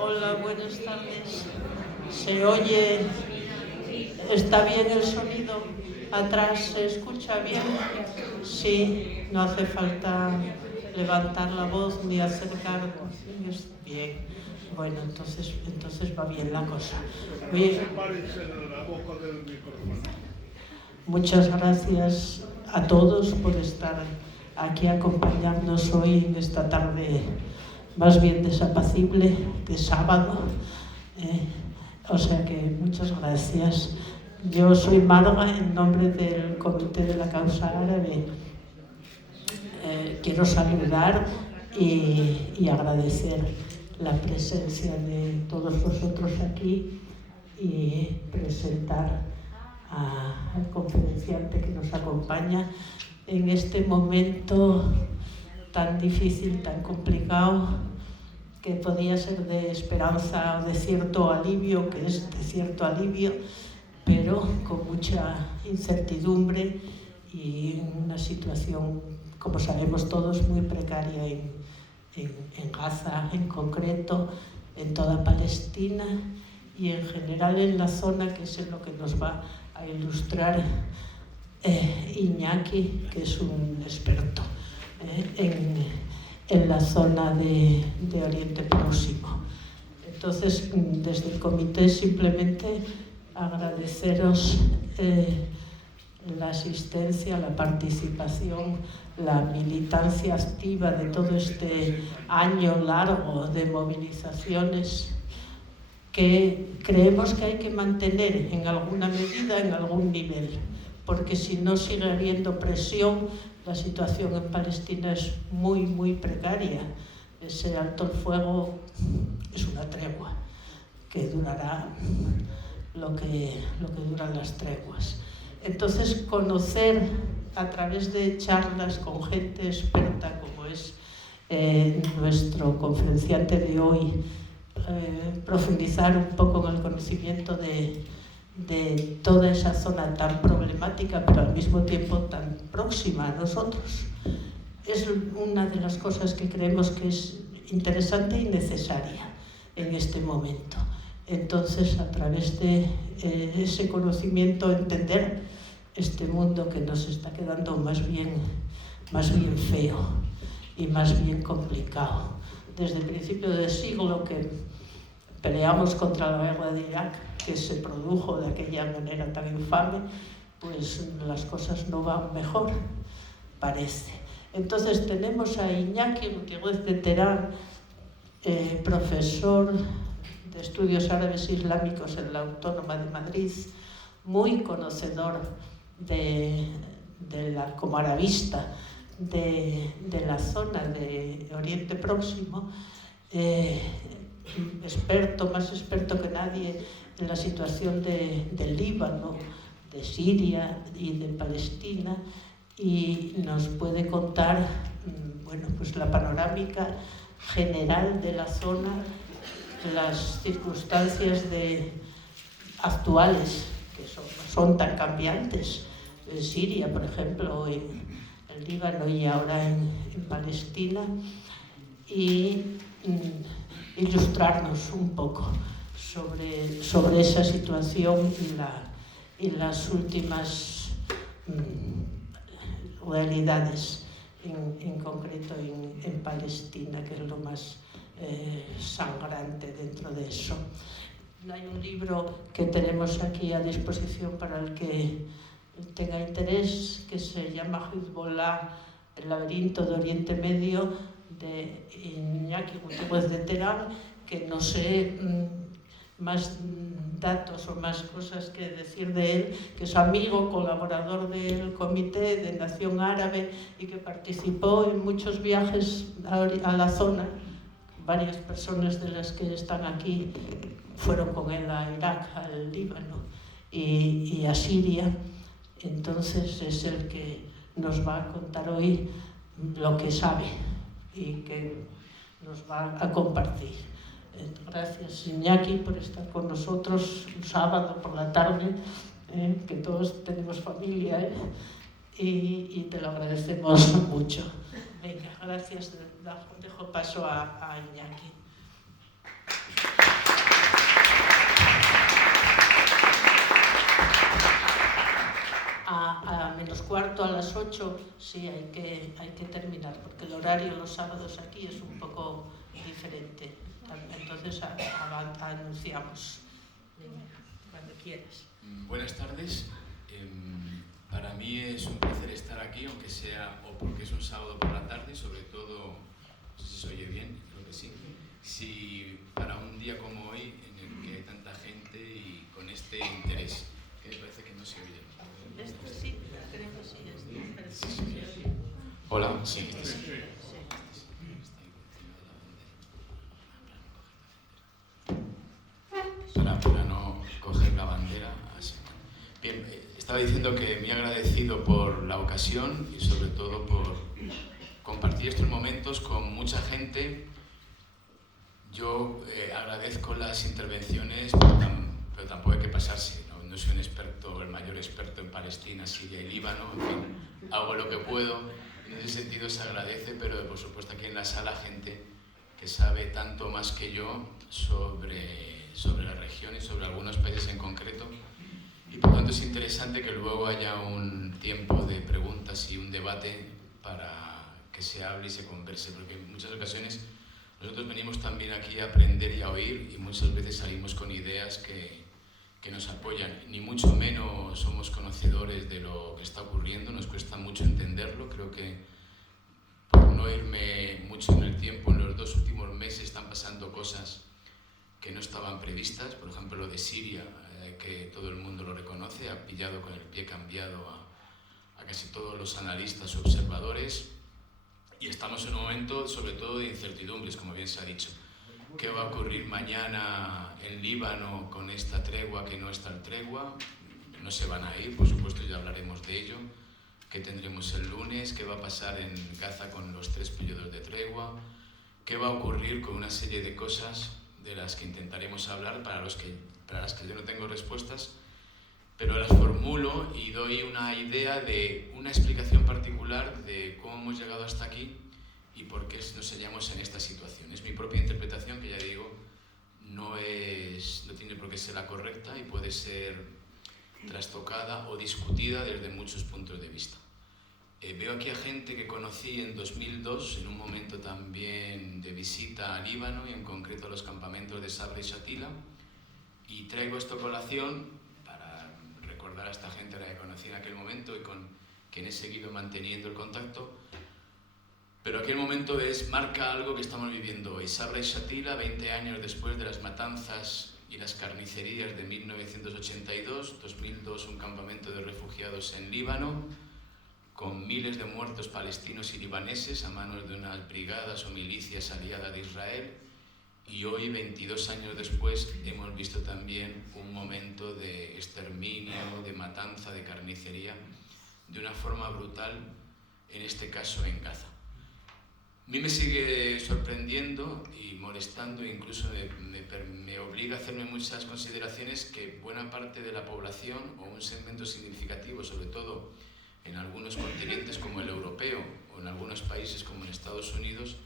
Hola, buenas tardes. ¿Se oye? ¿Está bien el sonido? ¿Atrás se escucha bien? Sí, no hace falta levantar la voz ni acercar. Bien. Bueno, entonces va bien la cosa. Bien. Muchas gracias a todos por estar aquí acompañándonos hoy en esta tarde más bien desapacible de sábado. O sea que muchas gracias. Yo soy Marga, en nombre del Comité de la Causa Árabe. Quiero saludar y agradecer la presencia de todos vosotros aquí y presentar al conferenciante que nos acompaña en este momento tan difícil, tan complicado, que podía ser de esperanza o de cierto alivio, que es de cierto alivio, pero con mucha incertidumbre y una situación, como sabemos todos, muy precaria en Gaza en concreto, en toda Palestina y en general en la zona, que es en lo que nos va a ilustrar Iñaki, que es un experto en la zona de Oriente Próximo. Entonces, desde el comité simplemente agradeceros la asistencia, la participación, la militancia activa de todo este año largo de movilizaciones que creemos que hay que mantener en alguna medida, en algún nivel, porque si no sigue habiendo presión, la situación en Palestina es muy, muy precaria. Ese alto el fuego es una tregua que durará lo que duran las treguas. Entonces, conocer a través de charlas con gente experta como es nuestro conferenciante de hoy, profundizar un poco en el conocimiento de toda esa zona tan problemática, pero al mismo tiempo tan próxima a nosotros, es una de las cosas que creemos que es interesante y necesaria en este momento. Entonces, a través de ese conocimiento, entender este mundo que nos está quedando más bien feo y más bien complicado. Desde el principio del siglo que peleamos contra la guerra de Irak, que se produjo de aquella manera tan infame, pues las cosas no van mejor, parece. Entonces tenemos a Iñaki Gutiérrez de Terán, profesor de Estudios Árabes Islámicos en la Autónoma de Madrid, muy conocedor como arabista de la zona de Oriente Próximo, más experto que nadie en la situación del Líbano, de Siria y de Palestina, y nos puede contar pues la panorámica general de la zona, las circunstancias actuales que son tan cambiantes en Siria, por ejemplo, en el Líbano y ahora en Palestina, y ilustrarnos un poco sobre esa situación y las últimas realidades, en concreto en Palestina, que es lo más sangrante dentro de eso. Hay un libro que tenemos aquí a disposición para el que tenga interés, que se llama Hezbollah, el laberinto de Oriente Medio, de Iñaki Gutiérrez de Terán, que no sé más datos o más cosas que decir de él, que es amigo, colaborador del Comité de Nación Árabe y que participó en muchos viajes a la zona. Varias personas de las que están aquí fueron con él a Irak, al Líbano y a Siria. Entonces es el que nos va a contar hoy lo que sabe y que nos va a compartir. Gracias, Iñaki, por estar con nosotros un sábado por la tarde, que todos tenemos familia, y te lo agradecemos mucho. Venga, gracias. Dejo paso a Iñaki. las 8 sí hay que terminar, porque el horario los sábados aquí es un poco diferente. Entonces anunciamos. Cuando quieras. Buenas tardes. Para mí es un placer estar aquí, aunque sea o porque es un sábado por la tarde, sobre todo, no sé si se oye bien, creo que sí. Si para un día como hoy, en el que hay tanta gente y con este interés, que me parece que no se oye. Este sí, creo que sí, parece que se oye. Hola, sí, este sí. Para no coger la bandera. Así. Bien, estaba diciendo que me he agradecido por la ocasión y sobre todo por compartir estos momentos con mucha gente. Yo agradezco las intervenciones, pero tampoco hay que pasarse. No soy un experto, el mayor experto en Palestina, Siria y Líbano. En fin, hago lo que puedo. En ese sentido se agradece, pero por supuesto aquí en la sala gente que sabe tanto más que yo sobre la región y sobre algunos países en concreto. Y por tanto es interesante que luego haya un tiempo de preguntas y un debate para que se hable y se converse, porque en muchas ocasiones nosotros venimos también aquí a aprender y a oír y muchas veces salimos con ideas que nos apoyan. Ni mucho menos somos conocedores de lo que está ocurriendo, nos cuesta mucho entenderlo. Creo que, por no irme mucho en el tiempo, en los 2 últimos meses están pasando cosas que no estaban previstas. Por ejemplo, lo de Siria, que todo el mundo lo reconoce, ha pillado con el pie cambiado a casi todos los analistas o observadores. Y estamos en un momento, sobre todo, de incertidumbres, como bien se ha dicho. ¿Qué va a ocurrir mañana en Líbano con esta tregua que no es tal tregua? No se van a ir, por supuesto, ya hablaremos de ello. ¿Qué tendremos el lunes? ¿Qué va a pasar en Gaza con los 3 periodos de tregua? ¿Qué va a ocurrir con una serie de cosas de las que intentaremos hablar, para las que yo no tengo respuestas, pero las formulo y doy una idea de una explicación particular de cómo hemos llegado hasta aquí y por qué nos hallamos en esta situación. Es mi propia interpretación, que ya digo, no tiene por qué ser la correcta y puede ser trastocada o discutida desde muchos puntos de vista. Veo aquí a gente que conocí en 2002, en un momento también de visita a Líbano y en concreto a los campamentos de Sabra y Shatila, y traigo esto a colación para recordar a esta gente a la que conocí en aquel momento y con quien he seguido manteniendo el contacto. Pero aquel momento marca algo que estamos viviendo hoy. Sabra y Shatila, 20 años después de las matanzas y las carnicerías de 1982, 2002 un campamento de refugiados en Líbano, con miles de muertos palestinos y libaneses a manos de unas brigadas o milicias aliadas de Israel. Y hoy, 22 años después, hemos visto también un momento de exterminio, de matanza, de carnicería, de una forma brutal, en este caso en Gaza. A mí me sigue sorprendiendo y molestando, incluso me obliga a hacerme muchas consideraciones que buena parte de la población, o un segmento significativo, sobre todo en algunos continentes como el europeo o en algunos países como en Estados Unidos,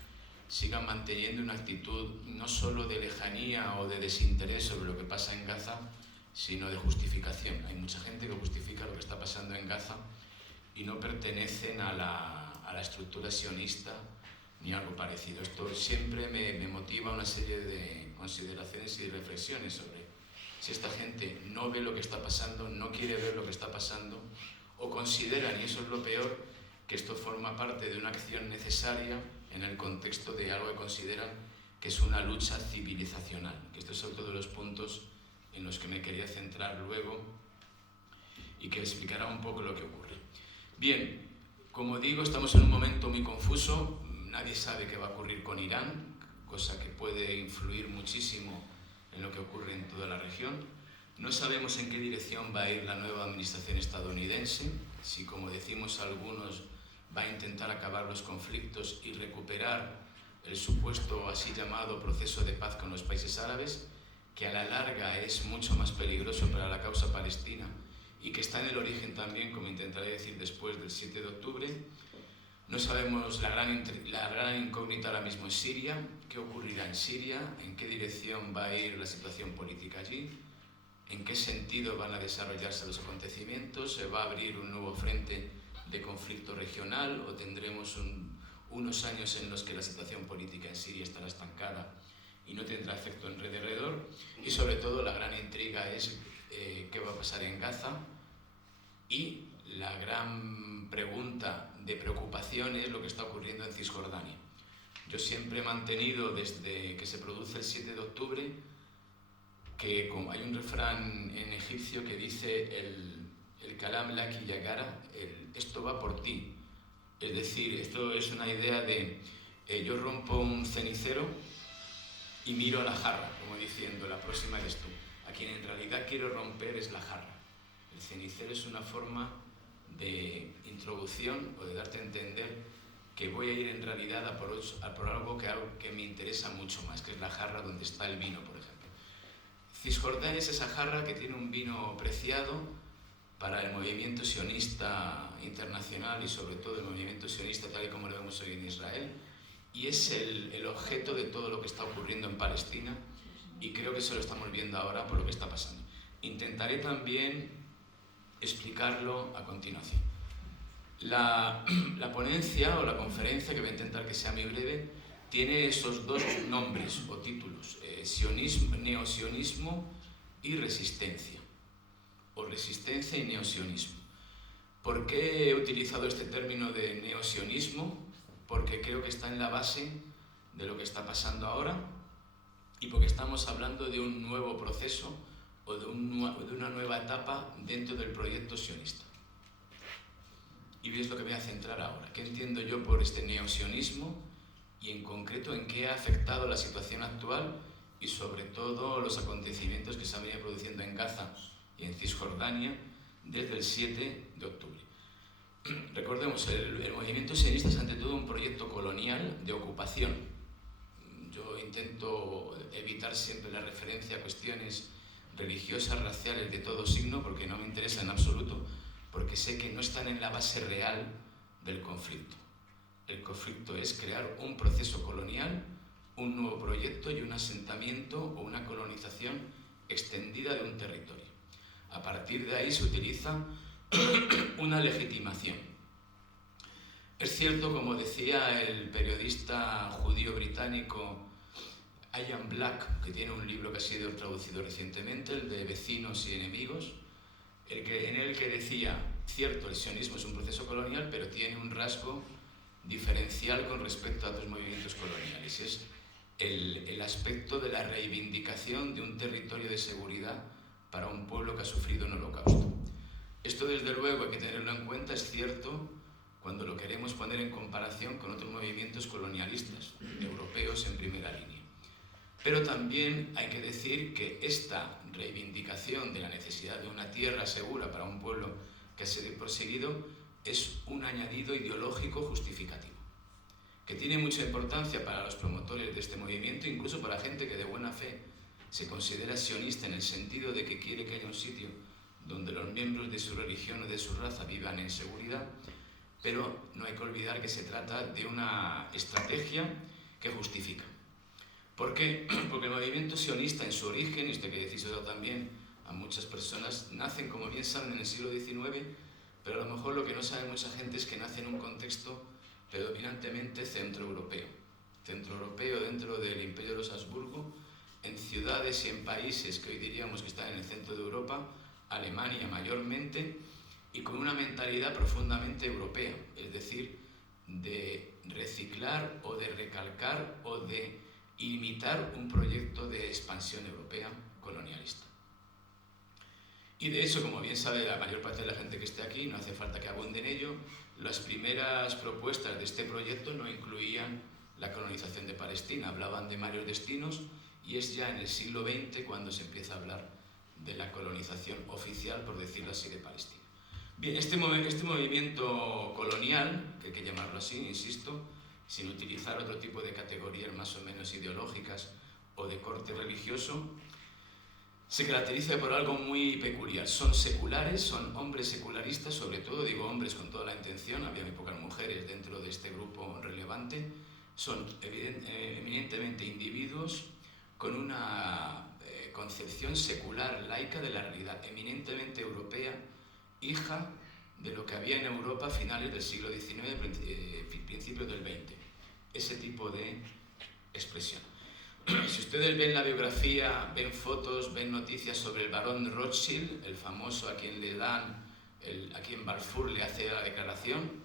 sigan manteniendo una actitud no solo de lejanía o de desinterés sobre lo que pasa en Gaza, sino de justificación. Hay mucha gente que justifica lo que está pasando en Gaza y no pertenecen a la estructura sionista ni algo parecido. Esto siempre me motiva una serie de consideraciones y reflexiones sobre si esta gente no ve lo que está pasando, no quiere ver lo que está pasando, o consideran, y eso es lo peor, que esto forma parte de una acción necesaria en el contexto de algo que consideran que es una lucha civilizacional. Que estos son todos los puntos en los que me quería centrar luego y que explicará un poco lo que ocurre. Bien, como digo, estamos en un momento muy confuso. Nadie sabe qué va a ocurrir con Irán, cosa que puede influir muchísimo en lo que ocurre en toda la región. No sabemos en qué dirección va a ir la nueva administración estadounidense, si, como decimos algunos, va a intentar acabar los conflictos y recuperar el supuesto así llamado proceso de paz con los países árabes, que a la larga es mucho más peligroso para la causa palestina y que está en el origen también, como intentaré decir después, del 7 de octubre. No sabemos, la gran incógnita ahora mismo es Siria. ¿Qué ocurrirá en Siria? ¿En qué dirección va a ir la situación política allí? ¿En qué sentido van a desarrollarse los acontecimientos? ¿Se va a abrir un nuevo frente de conflicto regional o tendremos unos años en los que la situación política en Siria estará estancada y no tendrá efecto en alrededor. Y sobre todo la gran intriga es qué va a pasar en Gaza, y la gran pregunta de preocupación es lo que está ocurriendo en Cisjordania. Yo siempre he mantenido desde que se produce el 7 de octubre que como hay un refrán en egipcio que dice el kalam laki yagara, esto va por ti. Es decir, esto es una idea de yo rompo un cenicero y miro a la jarra, como diciendo, la próxima eres tú. A quien en realidad quiero romper es la jarra. El cenicero es una forma de introducción o de darte a entender que voy a ir en realidad a por algo que me interesa mucho más, que es la jarra donde está el vino, por ejemplo. Cisjordania es esa jarra que tiene un vino preciado para el movimiento sionista internacional y sobre todo el movimiento sionista tal y como lo vemos hoy en Israel, y es el objeto de todo lo que está ocurriendo en Palestina, y creo que eso lo estamos viendo ahora por lo que está pasando. Intentaré también explicarlo a continuación. La ponencia o la conferencia, que voy a intentar que sea muy breve, tiene esos dos nombres o títulos, neosionismo y resistencia, o resistencia y neosionismo. ¿Por qué he utilizado este término de neosionismo? Porque creo que está en la base de lo que está pasando ahora y porque estamos hablando de un nuevo proceso o de una nueva etapa dentro del proyecto sionista. Y es lo que me voy a centrar ahora. ¿Qué entiendo yo por este neosionismo y en concreto en qué ha afectado la situación actual y sobre todo los acontecimientos que se han venido produciendo en Gaza y en Cisjordania desde el 7 de octubre? Recordemos, el movimiento sionista es ante todo un proyecto colonial de ocupación. Yo intento evitar siempre la referencia a cuestiones religiosas, raciales, de todo signo, porque no me interesa en absoluto, porque sé que no están en la base real del conflicto. El conflicto es crear un proceso colonial, un nuevo proyecto y un asentamiento o una colonización extendida de un territorio. A partir de ahí se utiliza una legitimación. Es cierto, como decía el periodista judío británico Ian Black, que tiene un libro que ha sido traducido recientemente, el de Vecinos y Enemigos, en el que decía, cierto, el sionismo es un proceso colonial, pero tiene un rasgo diferencial con respecto a otros movimientos coloniales. Es el aspecto de la reivindicación de un territorio de seguridad para un pueblo que ha sufrido un holocausto. Esto, desde luego, hay que tenerlo en cuenta, es cierto, cuando lo queremos poner en comparación con otros movimientos colonialistas, europeos en primera línea. Pero también hay que decir que esta reivindicación de la necesidad de una tierra segura para un pueblo que ha sido perseguido es un añadido ideológico justificativo, que tiene mucha importancia para los promotores de este movimiento, incluso para gente que de buena fe se considera sionista en el sentido de que quiere que haya un sitio donde los miembros de su religión o de su raza vivan en seguridad, pero no hay que olvidar que se trata de una estrategia que justifica. ¿Por qué? Porque el movimiento sionista en su origen, y esto hay que decírselo también a muchas personas, nacen, como bien saben, en el siglo XIX, pero a lo mejor lo que no sabe mucha gente es que nace en un contexto predominantemente centroeuropeo dentro del Imperio de los Habsburgo, en ciudades y en países que hoy diríamos que están en el centro de Europa, Alemania mayormente, y con una mentalidad profundamente europea, es decir, de reciclar o de recalcar o de imitar un proyecto de expansión europea colonialista. Y de hecho, como bien sabe la mayor parte de la gente que esté aquí, no hace falta que abunde en ello, las primeras propuestas de este proyecto no incluían la colonización de Palestina, hablaban de varios destinos, y es ya en el siglo XX cuando se empieza a hablar de la colonización oficial, por decirlo así, de Palestina. Bien, este movimiento colonial, que hay que llamarlo así, insisto, sin utilizar otro tipo de categorías más o menos ideológicas o de corte religioso, se caracteriza por algo muy peculiar. Son seculares, son hombres secularistas, sobre todo, digo hombres con toda la intención, había muy pocas mujeres dentro de este grupo relevante, son eminentemente individuos con una concepción secular, laica de la realidad, eminentemente europea, hija de lo que había en Europa a finales del siglo XIX, principios del XX. Ese tipo de expresión. Si ustedes ven la biografía, ven fotos, ven noticias sobre el barón Rothschild, el famoso a quien le dan, a quien Balfour le hace la declaración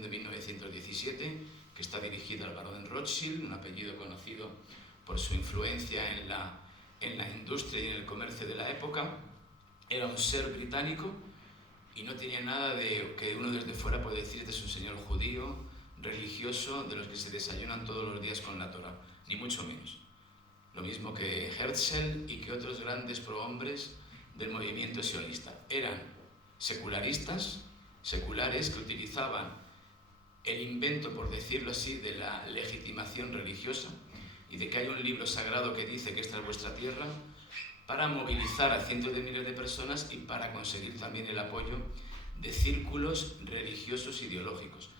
de 1917, que está dirigida al barón Rothschild, un apellido conocido por su influencia en la industria y en el comercio de la época. Era un ser británico y no tenía nada de que uno desde fuera puede decir: este es un señor judío, religioso, de los que se desayunan todos los días con la Torá, ni mucho menos. Lo mismo que Herzl y que otros grandes prohombres del movimiento sionista. Eran secularistas, seculares, que utilizaban el invento, por decirlo así, de la legitimación religiosa y de que hay un libro sagrado que dice que esta es vuestra tierra, para movilizar a cientos de miles de personas y para conseguir también el apoyo de círculos religiosos ideológicos.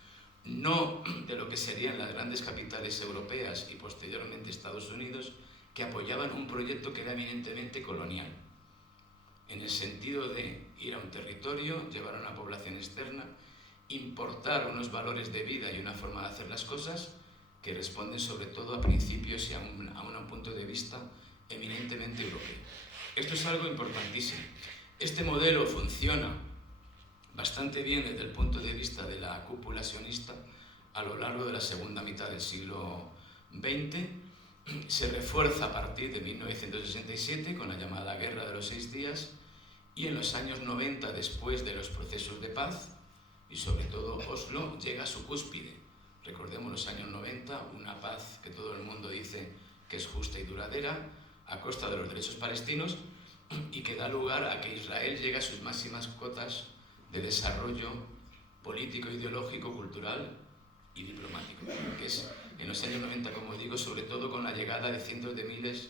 No de lo que serían las grandes capitales europeas y posteriormente Estados Unidos, que apoyaban un proyecto que era eminentemente colonial, en el sentido de ir a un territorio, llevar a una población externa, importar unos valores de vida y una forma de hacer las cosas que responden sobre todo a principios y a un punto de vista eminentemente europeo. Esto es algo importantísimo. Este modelo funciona bastante bien desde el punto de vista de la cúpula sionista a lo largo de la segunda mitad del siglo XX. Se refuerza a partir de 1967 con la llamada Guerra de los 6 días y en los años 90, después de los procesos de paz y sobre todo Oslo, llega a su cúspide. Recordemos los años 90, una paz que todo el mundo dice que es justa y duradera a costa de los derechos palestinos y que da lugar a que Israel llegue a sus máximas cotas de desarrollo político, ideológico, cultural y diplomático, que es en los años 90, como digo, sobre todo con la llegada de cientos de miles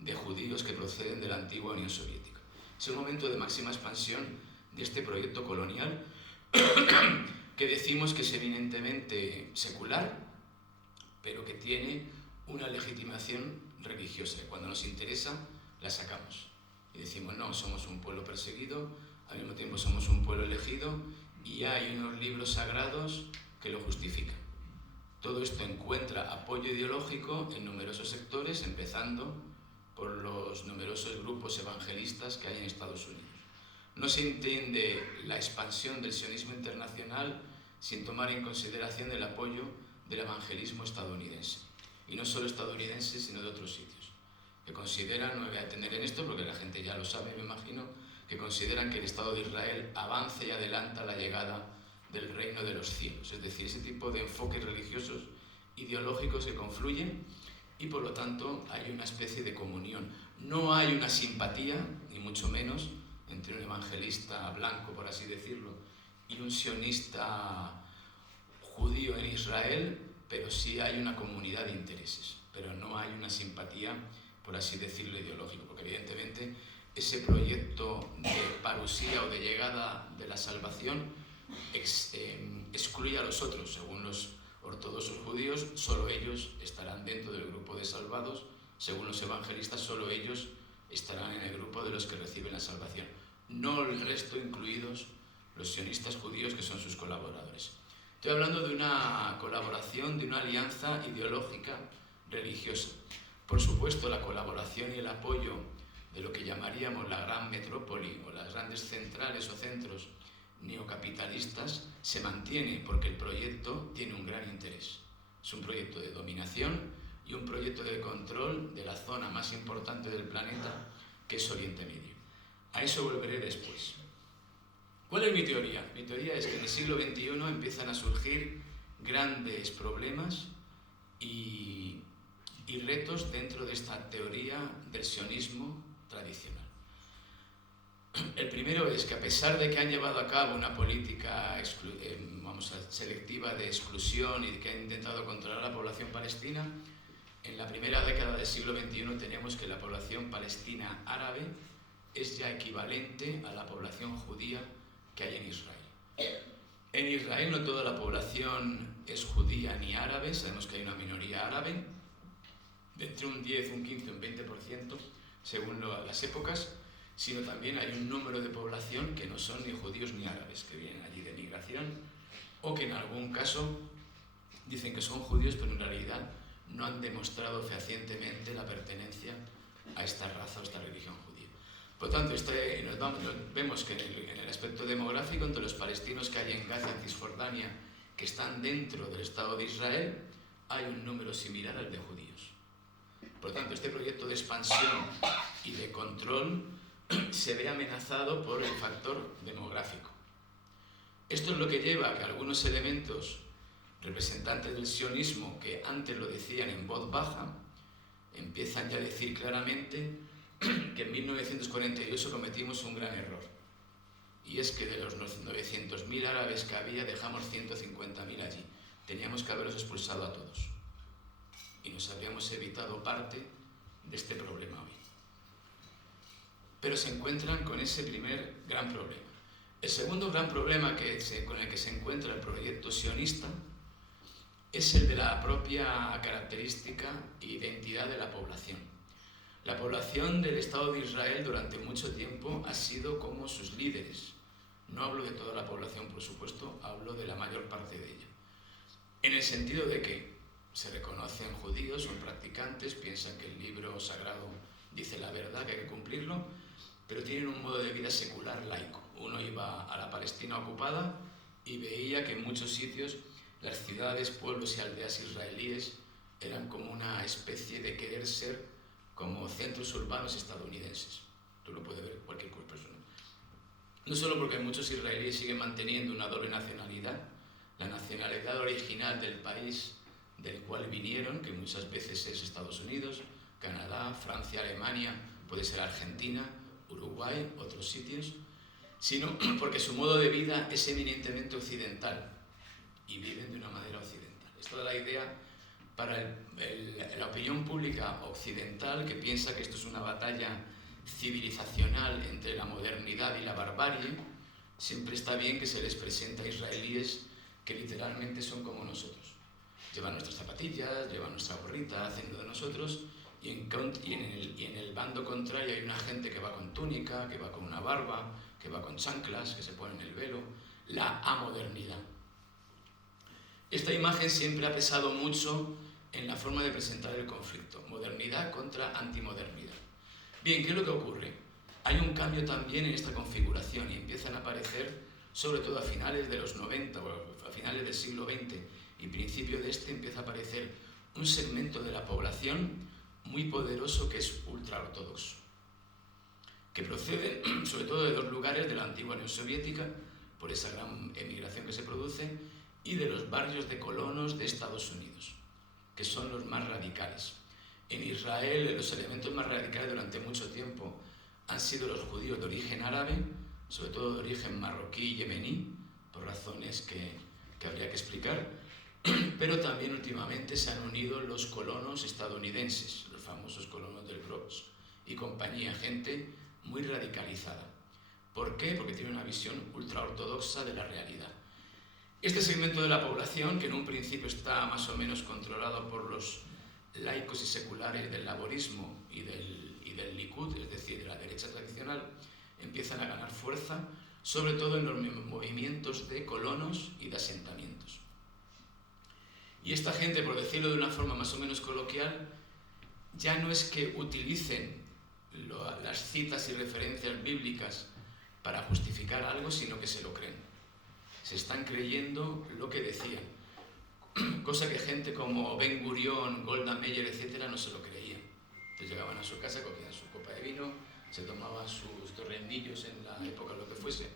de judíos que proceden de la antigua Unión Soviética. Es un momento de máxima expansión de este proyecto colonial que decimos que es eminentemente secular, pero que tiene una legitimación religiosa. Cuando nos interesa, la sacamos. Y decimos: no, somos un pueblo perseguido, al mismo tiempo somos un pueblo elegido y hay unos libros sagrados que lo justifican. Todo esto encuentra apoyo ideológico en numerosos sectores, empezando por los numerosos grupos evangelistas que hay en Estados Unidos. No se entiende la expansión del sionismo internacional sin tomar en consideración el apoyo del evangelismo estadounidense. Y no solo estadounidense, sino de otros sitios, que consideran, no me voy a detener en esto porque la gente ya lo sabe, me imagino, que consideran que el Estado de Israel avance y adelanta la llegada del reino de los cielos. Es decir, ese tipo de enfoques religiosos, ideológicos que confluyen y por lo tanto hay una especie de comunión. No hay una simpatía, ni mucho menos, entre un evangelista blanco, por así decirlo, y un sionista judío en Israel, pero sí hay una comunidad de intereses, pero no hay una simpatía, por así decirlo, ideológica, porque evidentemente ese proyecto de parusía o de llegada de la salvación excluye a los otros. Según los ortodoxos judíos, solo ellos estarán dentro del grupo de salvados. Según los evangelistas, solo ellos estarán en el grupo de los que reciben la salvación, no el resto, incluidos los sionistas judíos, que son sus colaboradores. Estoy hablando de una colaboración, de una alianza ideológica religiosa. Por supuesto, la colaboración y el apoyo de lo que llamaríamos la gran metrópoli o las grandes centrales o centros neocapitalistas se mantiene porque el proyecto tiene un gran interés. Es un proyecto de dominación y un proyecto de control de la zona más importante del planeta, que es Oriente Medio. A eso volveré después. ¿Cuál es mi teoría? Mi teoría es que en el siglo XXI empiezan a surgir grandes problemas y retos dentro de esta teoría del sionismo tradicional. El primero es que, a pesar de que han llevado a cabo una política selectiva de exclusión y de que han intentado controlar a la población palestina, en la primera década del siglo XXI tenemos que la población palestina árabe es ya equivalente a la población judía que hay en Israel. En Israel no toda la población es judía ni árabe, sabemos que hay una minoría árabe, de entre un 10, un 15, un 20%, según las épocas. sino también hay un número de población que no son ni judíos ni árabes, que vienen allí de migración, o que en algún caso dicen que son judíos, pero en realidad no han demostrado fehacientemente la pertenencia a esta raza o esta religión judía. Por lo tanto, vemos que en el aspecto demográfico, entre los palestinos que hay en Gaza, en Cisjordania, que están dentro del Estado de Israel, hay un número similar al de judíos. Por lo tanto, este proyecto de expansión y de control se ve amenazado por el factor demográfico. Esto es lo que lleva a que algunos elementos representantes del sionismo, que antes lo decían en voz baja, empiezan ya a decir claramente que en 1948 cometimos un gran error. Y es que de los 900.000 árabes que había, dejamos 150.000 allí. Teníamos que haberlos expulsado a todos. Y nos habríamos evitado parte de este problema hoy. Pero se encuentran con ese primer gran problema. El segundo gran problema con el que se encuentra el proyecto sionista es el de la propia característica e identidad de la población. La población del Estado de Israel durante mucho tiempo ha sido como sus líderes. No hablo de toda la población, por supuesto, hablo de la mayor parte de ella. En el sentido de que se reconocen judíos, son practicantes, piensan que el libro sagrado dice la verdad, que hay que cumplirlo, pero tienen un modo de vida secular laico. Uno iba a la Palestina ocupada y veía que en muchos sitios las ciudades, pueblos y aldeas israelíes eran como una especie de querer ser como centros urbanos estadounidenses. Tú lo puedes ver cualquier persona. No solo porque muchos israelíes siguen manteniendo una doble nacionalidad, la nacionalidad original del país del cual vinieron, que muchas veces es Estados Unidos, Canadá, Francia, Alemania, puede ser Argentina, Uruguay, otros sitios, sino porque su modo de vida es eminentemente occidental y viven de una manera occidental. Esta es la idea para la opinión pública occidental, que piensa que esto es una batalla civilizacional entre la modernidad y la barbarie. Siempre está bien que se les presenta a israelíes que literalmente son como nosotros. Llevan nuestras zapatillas, llevan nuestra gorrita, hacen lo de nosotros, y en el bando contrario hay una gente que va con túnica, que va con una barba, que va con chanclas, que se ponen el velo, la amodernidad. Esta imagen siempre ha pesado mucho en la forma de presentar el conflicto, modernidad contra antimodernidad. Bien, ¿qué es lo que ocurre? Hay un cambio también en esta configuración y empiezan a aparecer, sobre todo a finales de los 90 o a finales del siglo XX y principio de este, empieza a aparecer un segmento de la población muy poderoso que es ultraortodoxo, que proceden sobre todo de dos lugares de la antigua Unión Soviética, por esa gran emigración que se produce, y de los barrios de colonos de Estados Unidos, que son los más radicales. En Israel, los elementos más radicales durante mucho tiempo han sido los judíos de origen árabe, sobre todo de origen marroquí y yemení, por razones que habría que explicar, pero también últimamente se han unido los colonos estadounidenses, los famosos colonos del Bronx y compañía, gente muy radicalizada. ¿Por qué? Porque tiene una visión ultraortodoxa de la realidad. Este segmento de la población, que en un principio está más o menos controlado por los laicos y seculares del laborismo y del Likud, es decir, de la derecha tradicional, empiezan a ganar fuerza, sobre todo en los movimientos de colonos y de asentamientos. Y esta gente, por decirlo de una forma más o menos coloquial, ya no es que utilicen las citas y referencias bíblicas para justificar algo, sino que se lo creen. Se están creyendo lo que decían, cosa que gente como Ben Gurión, Golda Meir, etc. no se lo creían. Entonces llegaban a su casa, cogían su copa de vino, se tomaban sus torrendillos en la época, lo que fuese,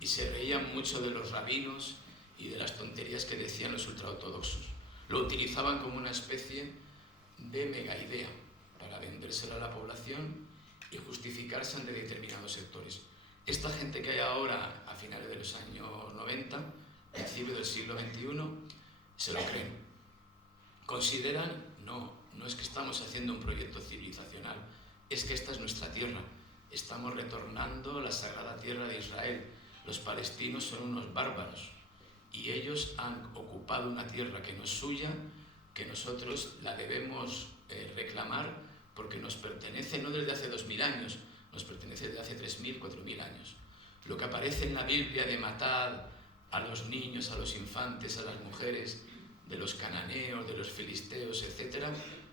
y se reían mucho de los rabinos y de las tonterías que decían los ultraortodoxos. Lo utilizaban como una especie de mega idea para vendérselo a la población y justificarse ante determinados sectores. Esta gente que hay ahora, a finales de los años 90, principios del siglo XXI, se lo creen. Consideran, no es que estamos haciendo un proyecto civilizacional, es que esta es nuestra tierra. Estamos retornando a la sagrada tierra de Israel. Los palestinos son unos bárbaros y ellos han ocupado una tierra que no es suya, que nosotros la debemos reclamar porque nos pertenece no desde hace 2000 años, nos pertenece desde hace 3.000, 4.000 años. Lo que aparece en la Biblia de matar a los niños, a los infantes, a las mujeres, de los cananeos, de los filisteos, etc.,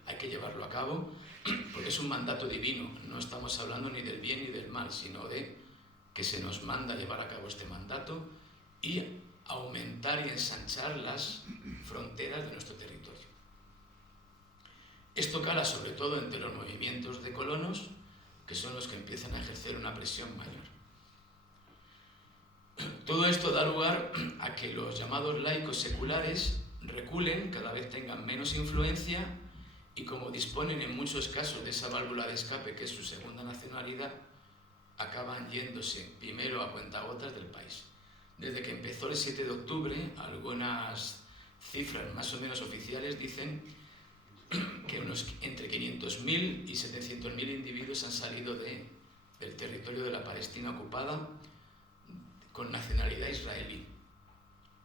hay que llevarlo a cabo porque es un mandato divino. No estamos hablando ni del bien ni del mal, sino de que se nos manda llevar a cabo este mandato y aumentar y ensanchar las fronteras de nuestro territorio. Esto cala sobre todo entre los movimientos de colonos, que son los que empiezan a ejercer una presión mayor. Todo esto da lugar a que los llamados laicos seculares reculen, cada vez tengan menos influencia y como disponen en muchos casos de esa válvula de escape que es su segunda nacionalidad, acaban yéndose primero a cuentagotas del país. Desde que empezó el 7 de octubre, algunas cifras más o menos oficiales dicen que entre 500.000 y 700.000 individuos han salido del territorio de la Palestina ocupada con nacionalidad israelí.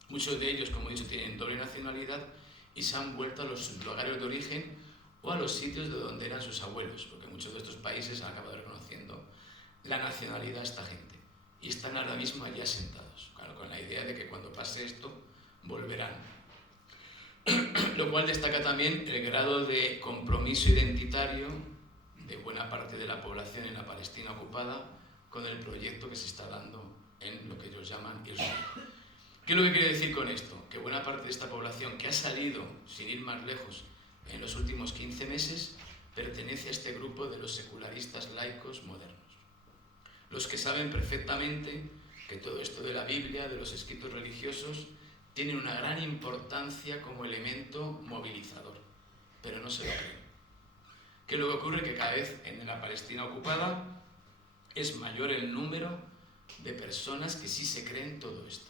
Muchos de ellos, como he dicho, tienen doble nacionalidad y se han vuelto a los lugares de origen o a los sitios de donde eran sus abuelos, porque muchos de estos países han acabado reconociendo la nacionalidad a esta gente y están ahora mismo allí asentados, claro, con la idea de que cuando pase esto volverán. Lo cual destaca también el grado de compromiso identitario de buena parte de la población en la Palestina ocupada con el proyecto que se está dando en lo que ellos llaman Israel. ¿Qué es lo que quiere decir con esto? Que buena parte de esta población que ha salido, sin ir más lejos, en los últimos 15 meses, pertenece a este grupo de los secularistas laicos modernos. Los que saben perfectamente que todo esto de la Biblia, de los escritos religiosos, tienen una gran importancia como elemento movilizador, pero no se lo creen. ¿Qué es lo que ocurre? Que cada vez en la Palestina ocupada es mayor el número de personas que sí se creen todo esto.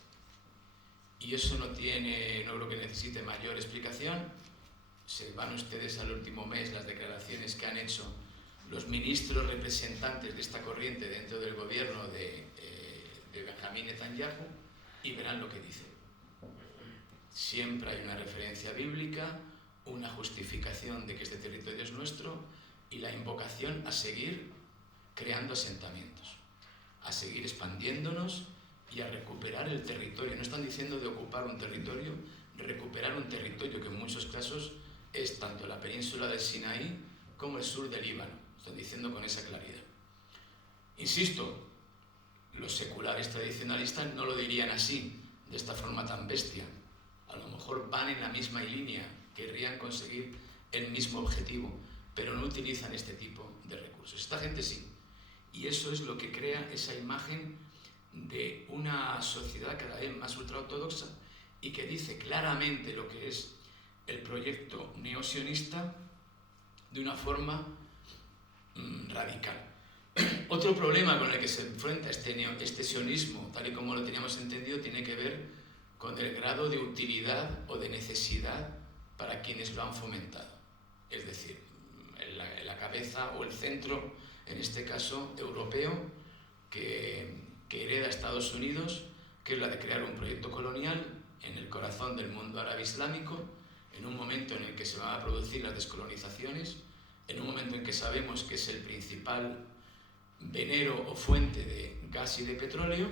Y eso no creo que necesite mayor explicación. Se van ustedes al último mes las declaraciones que han hecho los ministros representantes de esta corriente dentro del gobierno de Benjamín Netanyahu y verán lo que dice. Siempre hay una referencia bíblica, una justificación de que este territorio es nuestro y la invocación a seguir creando asentamientos, a seguir expandiéndonos y a recuperar el territorio. No están diciendo de ocupar un territorio, de recuperar un territorio que en muchos casos es tanto la península del Sinaí como el sur del Líbano. Están diciendo con esa claridad. Insisto, los seculares tradicionalistas no lo dirían así, de esta forma tan bestia. A lo mejor van en la misma línea, querrían conseguir el mismo objetivo, pero no utilizan este tipo de recursos. Esta gente sí. Y eso es lo que crea esa imagen de una sociedad cada vez más ultraortodoxa y que dice claramente lo que es el proyecto neosionista de una forma radical. Otro problema con el que se enfrenta este sionismo, tal y como lo teníamos entendido, tiene que ver con el grado de utilidad o de necesidad para quienes lo han fomentado. Es decir, en la cabeza o el centro, en este caso europeo, que hereda Estados Unidos, que es la de crear un proyecto colonial en el corazón del mundo árabe islámico, en un momento en el que se van a producir las descolonizaciones, en un momento en que sabemos que es el principal venero o fuente de gas y de petróleo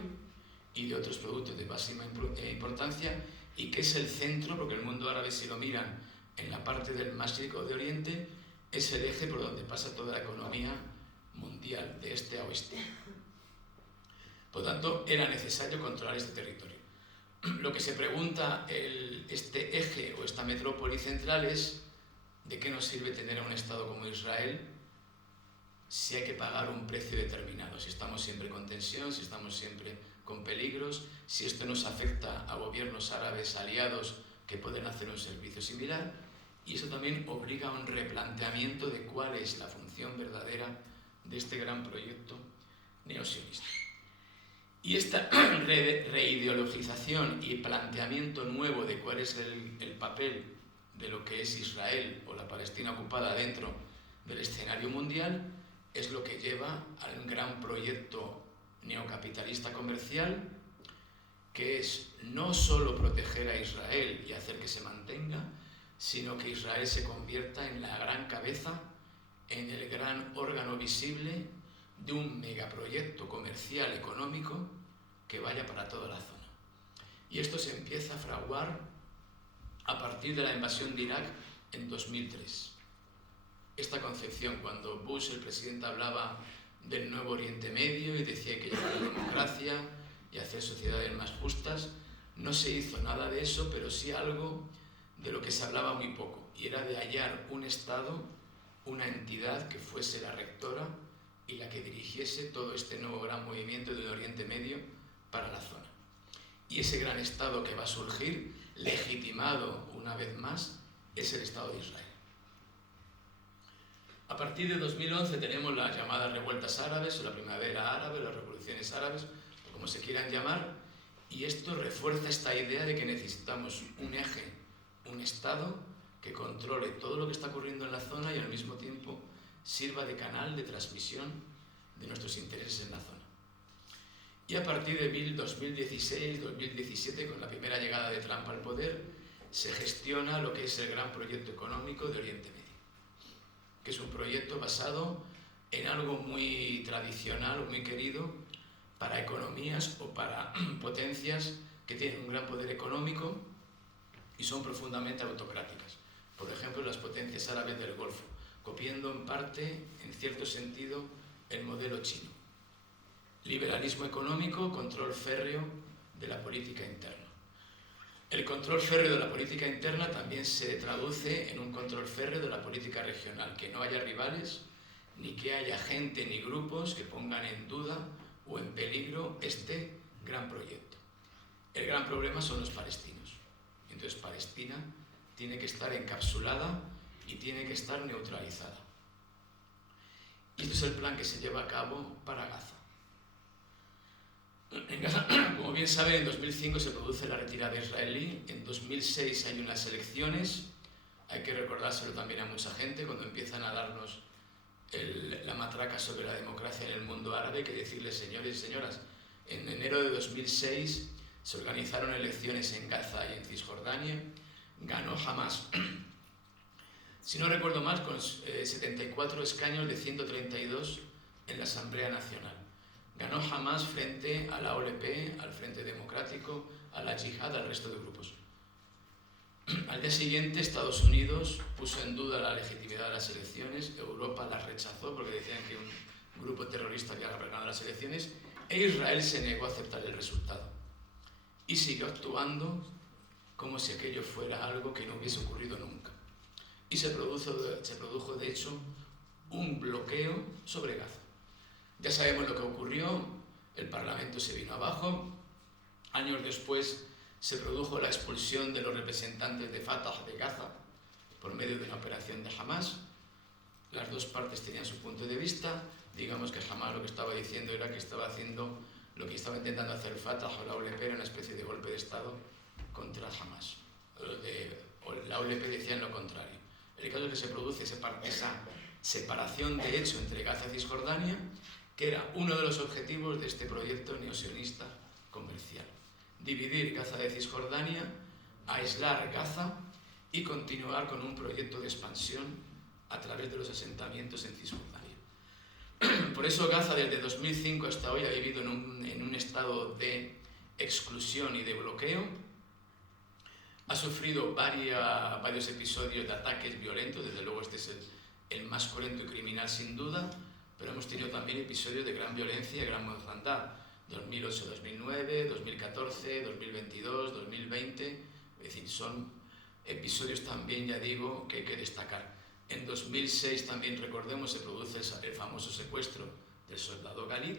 y de otros productos de máxima importancia, y que es el centro, porque el mundo árabe, si lo miran en la parte del Mashriq o de Oriente, es el eje por donde pasa toda la economía mundial, de este a oeste. Por tanto, era necesario controlar este territorio. Lo que se pregunta este eje o esta metrópoli central es ¿de qué nos sirve tener a un Estado como Israel si hay que pagar un precio determinado? Si estamos siempre con tensión, si estamos siempre con peligros, si esto nos afecta a gobiernos árabes aliados que pueden hacer un servicio similar, y eso también obliga a un replanteamiento de cuál es la función verdadera de este gran proyecto neosionista. Y esta reideologización y planteamiento nuevo de cuál es el papel de lo que es Israel o la Palestina ocupada dentro del escenario mundial es lo que lleva al gran proyecto neocapitalista comercial, que es no solo proteger a Israel y hacer que se mantenga, sino que Israel se convierta en la gran cabeza, en el gran órgano visible de un megaproyecto comercial económico que vaya para toda la zona. Y esto se empieza a fraguar a partir de la invasión de Irak en 2003. Esta concepción, cuando Bush, el presidente, hablaba del nuevo Oriente Medio y decía que llevar la democracia y hacer sociedades más justas, no se hizo nada de eso, pero sí algo de lo que se hablaba muy poco, y era de hallar un Estado, una entidad que fuese la rectora y la que dirigiese todo este nuevo gran movimiento del Oriente Medio para la zona. Y ese gran Estado que va a surgir, legitimado una vez más, es el Estado de Israel. A partir de 2011 tenemos las llamadas revueltas árabes, o la primavera árabe, las revoluciones árabes, o como se quieran llamar, y esto refuerza esta idea de que necesitamos un eje, un Estado que controle todo lo que está ocurriendo en la zona y al mismo tiempo sirva de canal de transmisión de nuestros intereses en la zona. Y a partir de 2016-2017, con la primera llegada de Trump al poder, se gestiona lo que es el gran proyecto económico de Oriente Medio, que es un proyecto basado en algo muy tradicional o muy querido para economías o para potencias que tienen un gran poder económico y son profundamente autocráticas. Por ejemplo, las potencias árabes del Golfo, copiando en parte, en cierto sentido, el modelo chino. Liberalismo económico, control férreo de la política interna. El control férreo de la política interna también se traduce en un control férreo de la política regional, que no haya rivales, ni que haya gente ni grupos que pongan en duda o en peligro este gran proyecto. El gran problema son los palestinos. Entonces Palestina tiene que estar encapsulada y tiene que estar neutralizada. Y este es el plan que se lleva a cabo para Gaza. En Gaza, como bien saben, en 2005 se produce la retirada israelí, en 2006 hay unas elecciones, hay que recordárselo también a mucha gente cuando empiezan a darnos la matraca sobre la democracia en el mundo árabe, que decirles, señores y señoras, en enero de 2006 se organizaron elecciones en Gaza y en Cisjordania, ganó Hamas, si no recuerdo mal, con 74 escaños de 132 en la Asamblea Nacional. Ganó Hamas frente a la OLP, al Frente Democrático, a la Yihad, al resto de grupos. Al día siguiente, Estados Unidos puso en duda la legitimidad de las elecciones, Europa las rechazó porque decían que un grupo terrorista había ganado las elecciones, e Israel se negó a aceptar el resultado. Y siguió actuando como si aquello fuera algo que no hubiese ocurrido nunca. Y se produjo, de hecho, un bloqueo sobre Gaza. Ya sabemos lo que ocurrió, el Parlamento se vino abajo, años después se produjo la expulsión de los representantes de Fatah de Gaza por medio de una operación de Hamas. Las dos partes tenían su punto de vista, digamos que Hamas lo que estaba diciendo era que estaba haciendo lo que estaba intentando hacer Fatah o la OLP, era una especie de golpe de Estado contra Hamas. La OLP decía lo contrario. El caso es que se produce esa separación de hecho entre Gaza y Cisjordania, que era uno de los objetivos de este proyecto neosionista comercial. Dividir Gaza de Cisjordania, aislar Gaza y continuar con un proyecto de expansión a través de los asentamientos en Cisjordania. Por eso Gaza desde 2005 hasta hoy ha vivido en un estado de exclusión y de bloqueo. Ha sufrido varios episodios de ataques violentos, desde luego este es el más cruento y criminal sin duda, pero hemos tenido también episodios de gran violencia y gran mortandad, 2008-2009, 2014, 2022, 2020, es decir, son episodios también, ya digo, que hay que destacar. En 2006 también, recordemos, se produce el famoso secuestro del soldado Galit,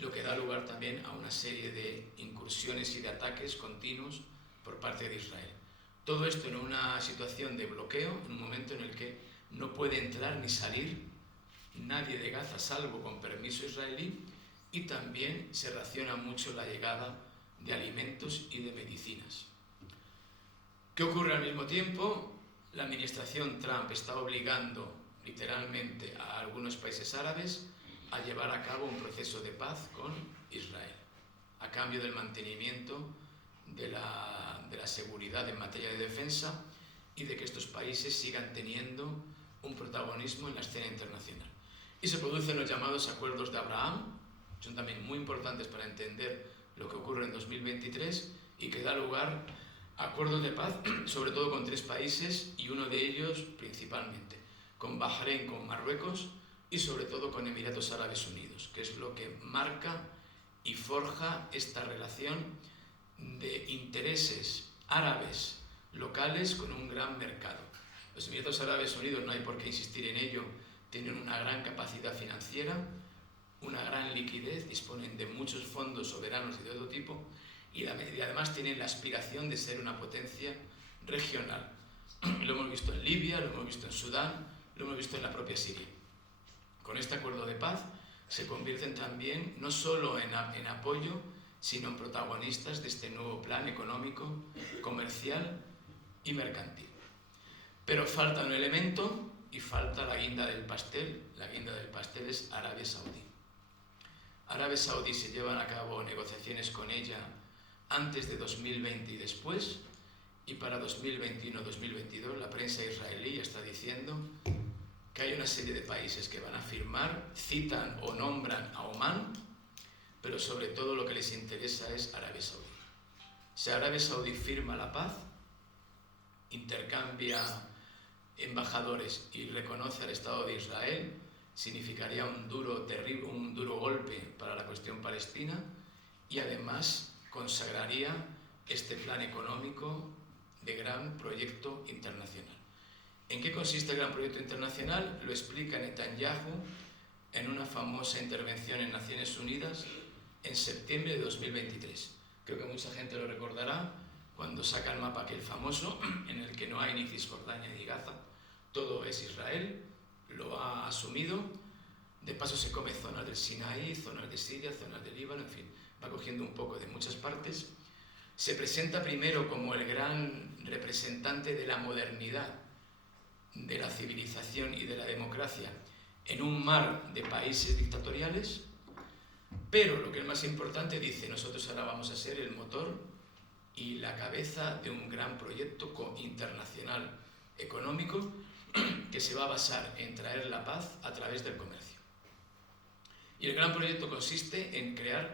lo que da lugar también a una serie de incursiones y de ataques continuos por parte de Israel. Todo esto en una situación de bloqueo, en un momento en el que no puede entrar ni salir nadie de Gaza salvo con permiso israelí, y también se raciona mucho la llegada de alimentos y de medicinas. ¿Qué ocurre al mismo tiempo? La administración Trump está obligando literalmente a algunos países árabes a llevar a cabo un proceso de paz con Israel, a cambio del mantenimiento de la seguridad en materia de defensa y de que estos países sigan teniendo un protagonismo en la escena internacional. y se producen los llamados acuerdos de Abraham, son también muy importantes para entender lo que ocurre en 2023 y que da lugar a acuerdos de paz, sobre todo con 3 países y uno de ellos principalmente, con Bahrein, con Marruecos y sobre todo con Emiratos Árabes Unidos, que es lo que marca y forja esta relación de intereses árabes locales con un gran mercado. Los Emiratos Árabes Unidos, no hay por qué insistir en ello, tienen una gran capacidad financiera, una gran liquidez, disponen de muchos fondos soberanos y de todo tipo, y además tienen la aspiración de ser una potencia regional. Lo hemos visto en Libia, lo hemos visto en Sudán, lo hemos visto en la propia Siria. Con este acuerdo de paz se convierten también no solo en apoyo, sino en protagonistas de este nuevo plan económico, comercial y mercantil. Pero falta un elemento y falta la guinda del pastel. La guinda del pastel es Arabia Saudí. Arabia Saudí se llevan a cabo negociaciones con ella antes de 2020 y después, y para 2021-2022 la prensa israelí está diciendo que hay una serie de países que van a firmar, citan o nombran a Omán, pero sobre todo lo que les interesa es Arabia Saudí. Si Arabia Saudí firma la paz, intercambia embajadores y reconoce al Estado de Israel, significaría un duro golpe para la cuestión palestina y además consagraría este plan económico de gran proyecto internacional. ¿En qué consiste el gran proyecto internacional? Lo explica Netanyahu en una famosa intervención en Naciones Unidas en septiembre de 2023. Creo que mucha gente lo recordará cuando saca el mapa aquel famoso en el que no hay ni Cisjordania ni Gaza, todo es Israel, lo ha asumido, de paso se come zonas del Sinaí, zonas de Siria, zonas de Líbano, en fin, va cogiendo un poco de muchas partes. Se presenta primero como el gran representante de la modernidad, de la civilización y de la democracia en un mar de países dictatoriales, pero lo que es más importante dice, nosotros ahora vamos a ser el motor y la cabeza de un gran proyecto internacional económico que se va a basar en traer la paz a través del comercio. Y el gran proyecto consiste en crear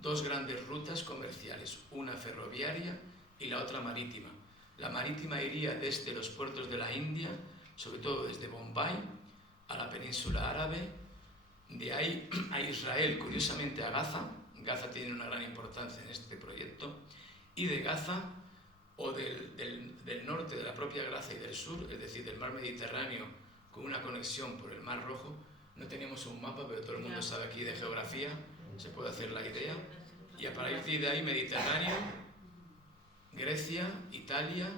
2 grandes rutas comerciales, una ferroviaria y la otra marítima. La marítima iría desde los puertos de la India, sobre todo desde Bombay, a la península árabe, de ahí a Israel, curiosamente a Gaza. Gaza tiene una gran importancia en este proyecto, y de Gaza o del norte de la propia Gaza y del sur, es decir, del mar Mediterráneo, con una conexión por el Mar Rojo. No tenemos un mapa, pero todo el mundo sabe aquí de geografía, se puede hacer la idea, y a partir de ahí Mediterráneo, Grecia, Italia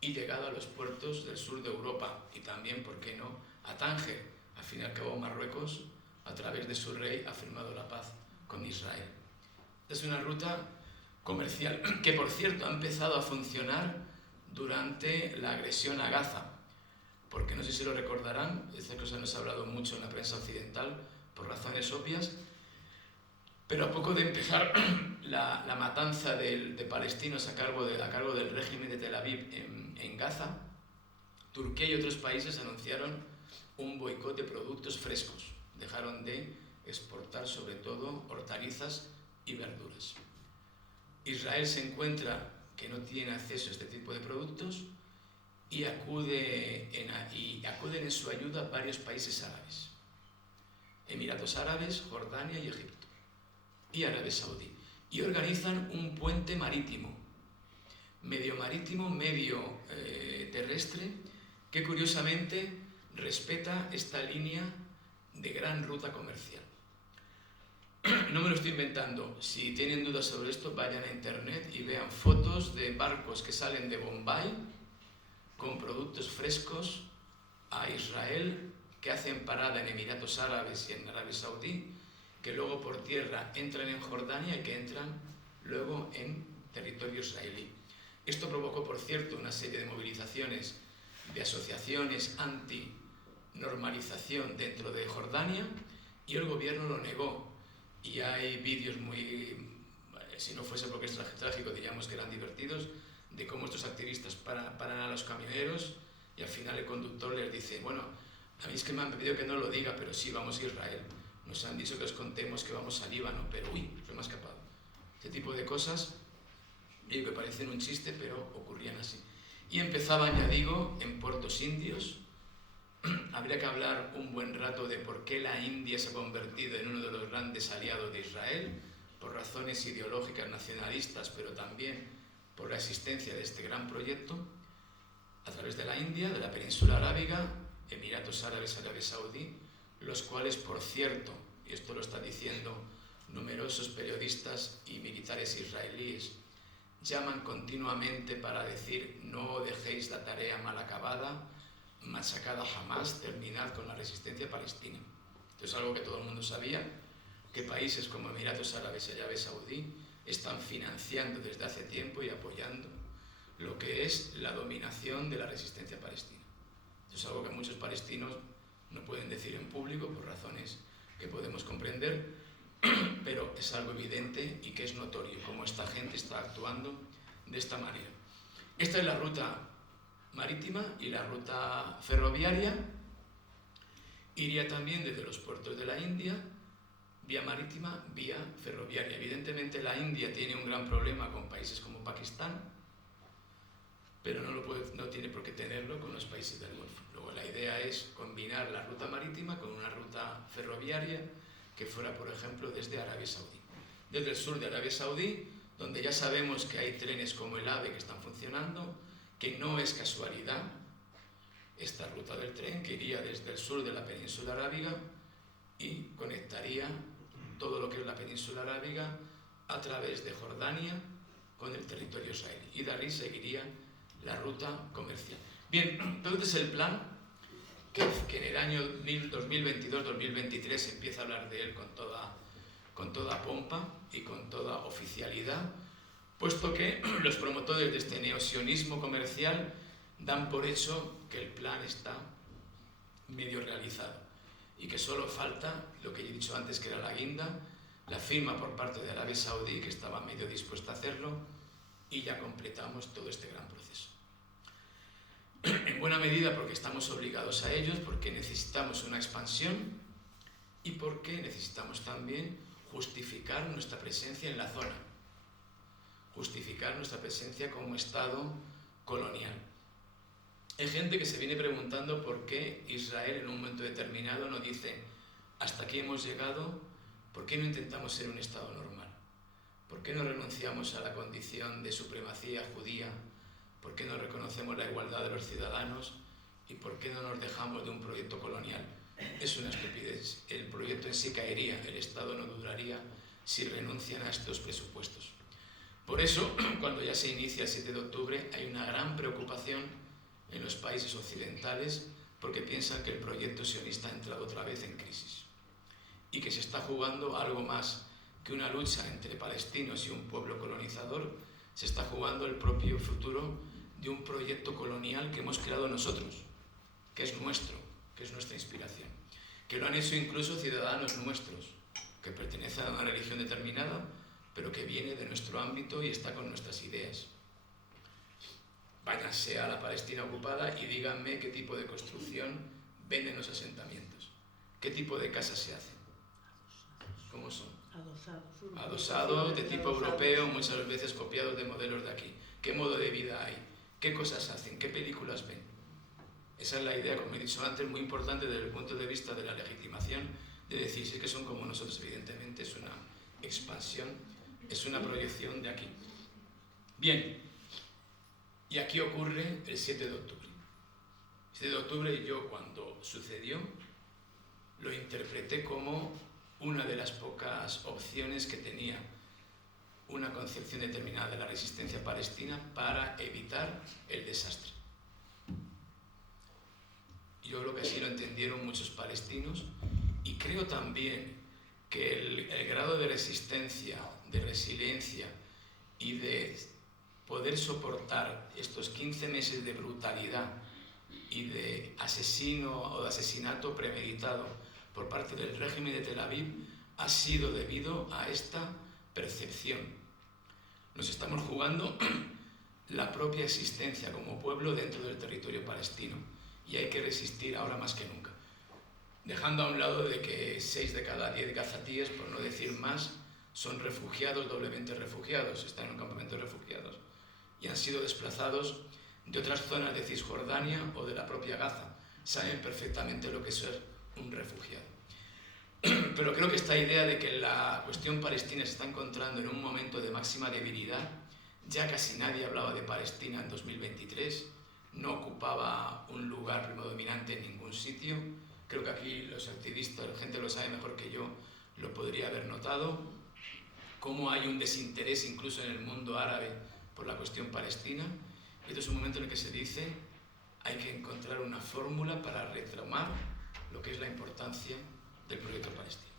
y llegado a los puertos del sur de Europa, y también, ¿por qué no?, a Tánger. Al fin y al cabo Marruecos, a través de su rey, ha firmado la paz con Israel. Es una ruta comercial que, por cierto, ha empezado a funcionar durante la agresión a Gaza, porque no sé si lo recordarán, esta cosa no se ha hablado mucho en la prensa occidental por razones obvias, pero a poco de empezar la matanza de palestinos a cargo del régimen de Tel Aviv en Gaza, Turquía y otros países anunciaron un boicot de productos frescos, dejaron de exportar sobre todo hortalizas y verduras. Israel se encuentra que no tiene acceso a este tipo de productos y acuden en su ayuda varios países árabes, Emiratos Árabes, Jordania y Egipto, y Arabia Saudí, y organizan un puente marítimo, medio terrestre, que curiosamente respeta esta línea de gran ruta comercial. No me lo estoy inventando. Si tienen dudas sobre esto, vayan a internet y vean fotos de barcos que salen de Bombay con productos frescos a Israel, que hacen parada en Emiratos Árabes y en Arabia Saudí, que luego por tierra entran en Jordania y que entran luego en territorio israelí. Esto provocó, por cierto, una serie de movilizaciones de asociaciones anti-normalización dentro de Jordania, y el gobierno lo negó. Y hay vídeos si no fuese porque es trágico, diríamos que eran divertidos, de cómo estos activistas paran a los camioneros y al final el conductor les dice, bueno, A mí es que me han pedido que no lo diga, pero sí, vamos a Israel. Nos han dicho que os contemos que vamos a Líbano, pero uy, se me ha escapado. Ese tipo de cosas, digo que parecen un chiste, pero ocurrían así. Y empezaban, ya digo, en puertos indios. Habría que hablar un buen rato de por qué la India se ha convertido en uno de los grandes aliados de Israel, por razones ideológicas nacionalistas, pero también por la existencia de este gran proyecto, a través de la India, de la península arábiga, Emiratos Árabes, Arabia Saudí, los cuales, por cierto, y esto lo están diciendo numerosos periodistas y militares israelíes, llaman continuamente para decir no dejéis la tarea mal acabada, machacada jamás, terminad con la resistencia palestina. Esto es algo que todo el mundo sabía, que países como Emiratos Árabes y Arabia Saudí están financiando desde hace tiempo y apoyando lo que es la dominación de la resistencia palestina. Esto es algo que muchos palestinos no pueden decir en público por razones que podemos comprender, pero es algo evidente y que es notorio cómo esta gente está actuando de esta manera. Esta es la ruta marítima y la ruta ferroviaria. Iría también desde los puertos de la India, vía marítima, vía ferroviaria. Evidentemente la India tiene un gran problema con países como Pakistán, pero no tiene por qué tenerlo con los países del Golfo. Luego la idea es combinar la ruta marítima con una ruta ferroviaria que fuera, por ejemplo, desde Arabia Saudí. Desde el sur de Arabia Saudí, donde ya sabemos que hay trenes como el AVE que están funcionando, que no es casualidad esta ruta del tren que iría desde el sur de la península arábiga y conectaría todo lo que es la península arábiga a través de Jordania con el territorio israelí, y de ahí seguiría la ruta comercial. Bien, entonces el plan, que en el año 2022-2023 empieza a hablar de él con toda pompa y con toda oficialidad, puesto que los promotores de este neosionismo comercial dan por hecho que el plan está medio realizado y que solo falta lo que he dicho antes, que era la guinda, la firma por parte de Arabia Saudí, que estaba medio dispuesta a hacerlo, y ya completamos todo este gran proceso. En buena medida porque estamos obligados a ellos, porque necesitamos una expansión y porque necesitamos también justificar nuestra presencia en la zona, justificar nuestra presencia como Estado colonial. Hay gente que se viene preguntando por qué Israel en un momento determinado no dice hasta aquí hemos llegado, ¿por qué no intentamos ser un Estado normal? ¿Por qué no renunciamos a la condición de supremacía judía? ¿Por qué no reconocemos la igualdad de los ciudadanos? ¿Y por qué no nos dejamos de un proyecto colonial? Es una estupidez. El proyecto en sí caería, el Estado no duraría si renuncian a estos presupuestos. Por eso, cuando ya se inicia el 7 de octubre, hay una gran preocupación en los países occidentales porque piensan que el proyecto sionista ha entrado otra vez en crisis y que se está jugando algo más que una lucha entre palestinos y un pueblo colonizador. Se está jugando el propio futuro de un proyecto colonial que hemos creado nosotros, que es nuestro, que es nuestra inspiración, que lo han hecho incluso ciudadanos nuestros, que pertenecen a una religión determinada, pero que viene de nuestro ámbito y está con nuestras ideas. Váyanse a la Palestina ocupada y díganme qué tipo de construcción ven en los asentamientos, qué tipo de casas se hacen, cómo son. Adosados, de tipo europeo, muchas veces copiados de modelos de aquí. ¿Qué modo de vida hay? ¿Qué cosas hacen? ¿Qué películas ven? Esa es la idea, como he dicho antes, muy importante desde el punto de vista de la legitimación, de decir, si es que son como nosotros, evidentemente es una expansión, es una proyección de aquí. Bien, y aquí ocurre el 7 de octubre. El 7 de octubre yo, cuando sucedió, lo interpreté como una de las pocas opciones que tenía una concepción determinada de la resistencia palestina para evitar el desastre. Yo creo que así lo entendieron muchos palestinos y creo también que el grado de resistencia, de resiliencia y de poder soportar estos 15 meses de brutalidad y de asesino o de asesinato premeditado por parte del régimen de Tel Aviv ha sido debido a esta percepción. Nos estamos jugando la propia existencia como pueblo dentro del territorio palestino y hay que resistir ahora más que nunca. dejando a un lado de que 6 de cada 10 gazatíes, por no decir más, son refugiados, doblemente refugiados, están en un campamento de refugiados y han sido desplazados de otras zonas de Cisjordania o de la propia Gaza. Saben perfectamente lo que es ser un refugiado. Pero creo que esta idea de que la cuestión palestina se está encontrando en un momento de máxima debilidad, ya casi nadie hablaba de Palestina en 2023, no ocupaba un lugar predominante en ningún sitio. Creo que aquí los activistas, la gente lo sabe mejor que yo, lo podría haber notado, cómo hay un desinterés incluso en el mundo árabe por la cuestión palestina. Y este es un momento en el que se dice hay que encontrar una fórmula para retomar lo que es la importancia del proyecto palestino.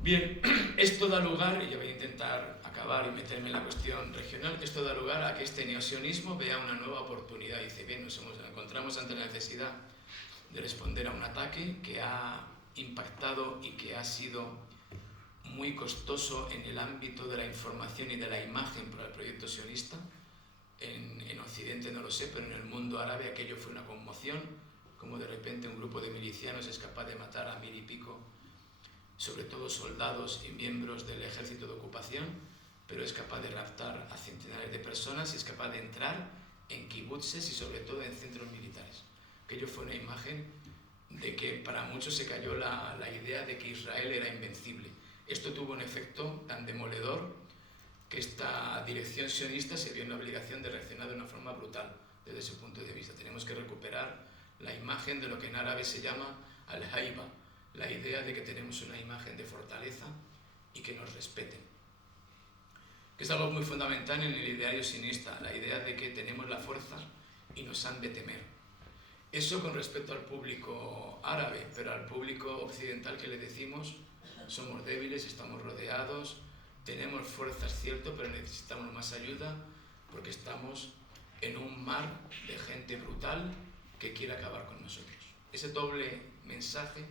Bien, esto da lugar, y ya voy a intentar acabar y meterme en la cuestión regional, esto da lugar a que este neosionismo vea una nueva oportunidad. Dice, bien, nos encontramos ante la necesidad de responder a un ataque que ha impactado y que ha sido muy costoso en el ámbito de la información y de la imagen para el proyecto sionista. En Occidente no lo sé, pero en el mundo árabe aquello fue una conmoción, como de repente un grupo de milicianos es capaz de matar a 1000 y pico, sobre todo soldados y miembros del ejército de ocupación, pero es capaz de raptar a centenares de personas y es capaz de entrar en kibutzes y sobre todo en centros militares. Aquello fue una imagen de que para muchos se cayó la idea de que Israel era invencible. Esto tuvo un efecto tan demoledor que esta dirección sionista se vio en la obligación de reaccionar de una forma brutal desde ese punto de vista. Tenemos que recuperar la imagen de lo que en árabe se llama al-haiba, la idea de que tenemos una imagen de fortaleza y que nos respeten. Que es algo muy fundamental en el ideario sionista, la idea de que tenemos la fuerza y nos han de temer. Eso con respecto al público árabe, pero al público occidental que le decimos, somos débiles, estamos rodeados, tenemos fuerzas, cierto, pero necesitamos más ayuda porque estamos en un mar de gente brutal que quiere acabar con nosotros. Ese doble mensaje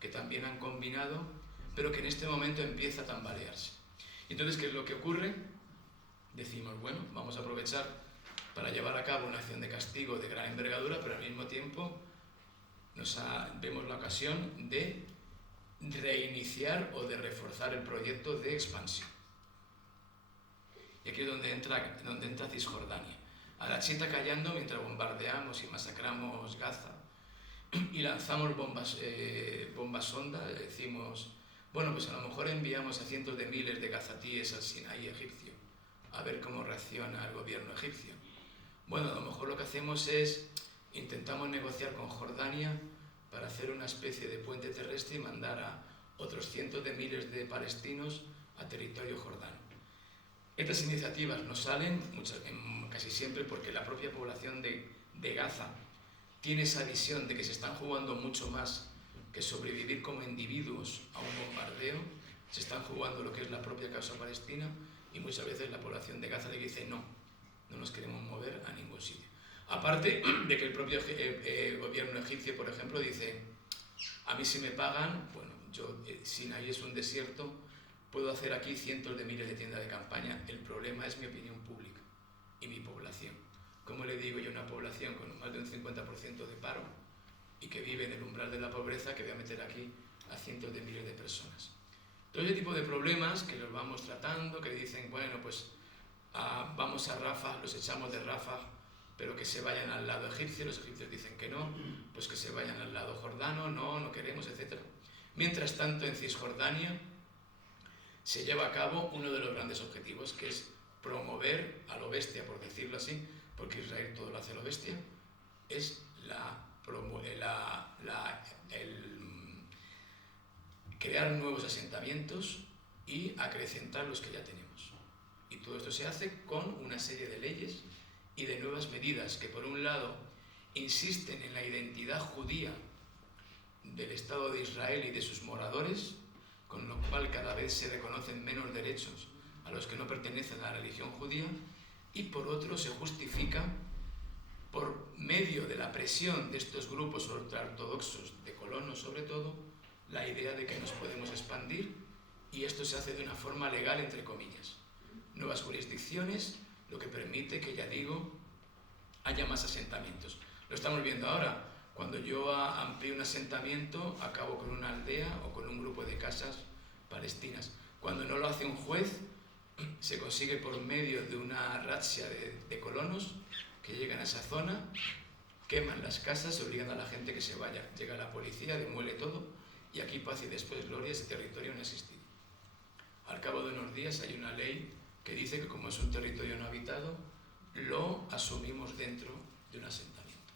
que también han combinado, pero que en este momento empieza a tambalearse. Entonces, ¿qué es lo que ocurre? Decimos, bueno, vamos a aprovechar para llevar a cabo una acción de castigo de gran envergadura, pero al mismo tiempo vemos la ocasión de reiniciar o de reforzar el proyecto de expansión. Y aquí es donde entra Cisjordania. A la chita callando mientras bombardeamos y masacramos Gaza y lanzamos bombas sonda, decimos, bueno, pues a lo mejor enviamos a cientos de miles de gazatíes al Sinaí egipcio a ver cómo reacciona el gobierno egipcio. Bueno, a lo mejor lo que hacemos es intentamos negociar con Jordania para hacer una especie de puente terrestre y mandar a otros cientos de miles de palestinos a territorio jordano. Estas iniciativas no salen casi siempre porque la propia población de Gaza tiene esa visión de que se están jugando mucho más que sobrevivir como individuos a un bombardeo, se están jugando lo que es la propia causa palestina y muchas veces la población de Gaza le dice no nos queremos mover a ningún sitio. Aparte de que el propio gobierno egipcio, por ejemplo, dice a mí si me pagan, bueno, Sinaí es un desierto, puedo hacer aquí cientos de miles de tiendas de campaña, el problema es mi opinión pública y mi población. ¿Cómo le digo yo a una población con más de un 50% de paro y que vive en el umbral de la pobreza que voy a meter aquí a cientos de miles de personas? Todo ese tipo de problemas que los vamos tratando, que dicen, bueno, pues vamos a Rafah, los echamos de Rafah, pero que se vayan al lado egipcio, los egipcios dicen que no, pues que se vayan al lado jordano, no queremos, etc. Mientras tanto, en Cisjordania se lleva a cabo uno de los grandes objetivos, que es promover a lo bestia, por decirlo así, porque Israel todo lo hace a lo bestia, es crear nuevos asentamientos y acrecentar los que ya tenemos. Y todo esto se hace con una serie de leyes y de nuevas medidas que, por un lado, insisten en la identidad judía del Estado de Israel y de sus moradores, con lo cual cada vez se reconocen menos derechos a los que no pertenecen a la religión judía, y por otro se justifica, por medio de la presión de estos grupos ultraortodoxos, de colonos sobre todo, la idea de que nos podemos expandir, y esto se hace de una forma legal, entre comillas. Nuevas jurisdicciones, lo que permite que, ya digo, haya más asentamientos. Lo estamos viendo ahora. Cuando yo amplío un asentamiento, acabo con una aldea o con un grupo de casas palestinas. Cuando no lo hace un juez, se consigue por medio de una razzia de colonos que llegan a esa zona, queman las casas, obligan a la gente que se vaya. Llega la policía, demuele todo, y aquí paz y después gloria, ese territorio no ha existido. Al cabo de unos días hay una ley que dice que como es un territorio no habitado, lo asumimos dentro de un asentamiento.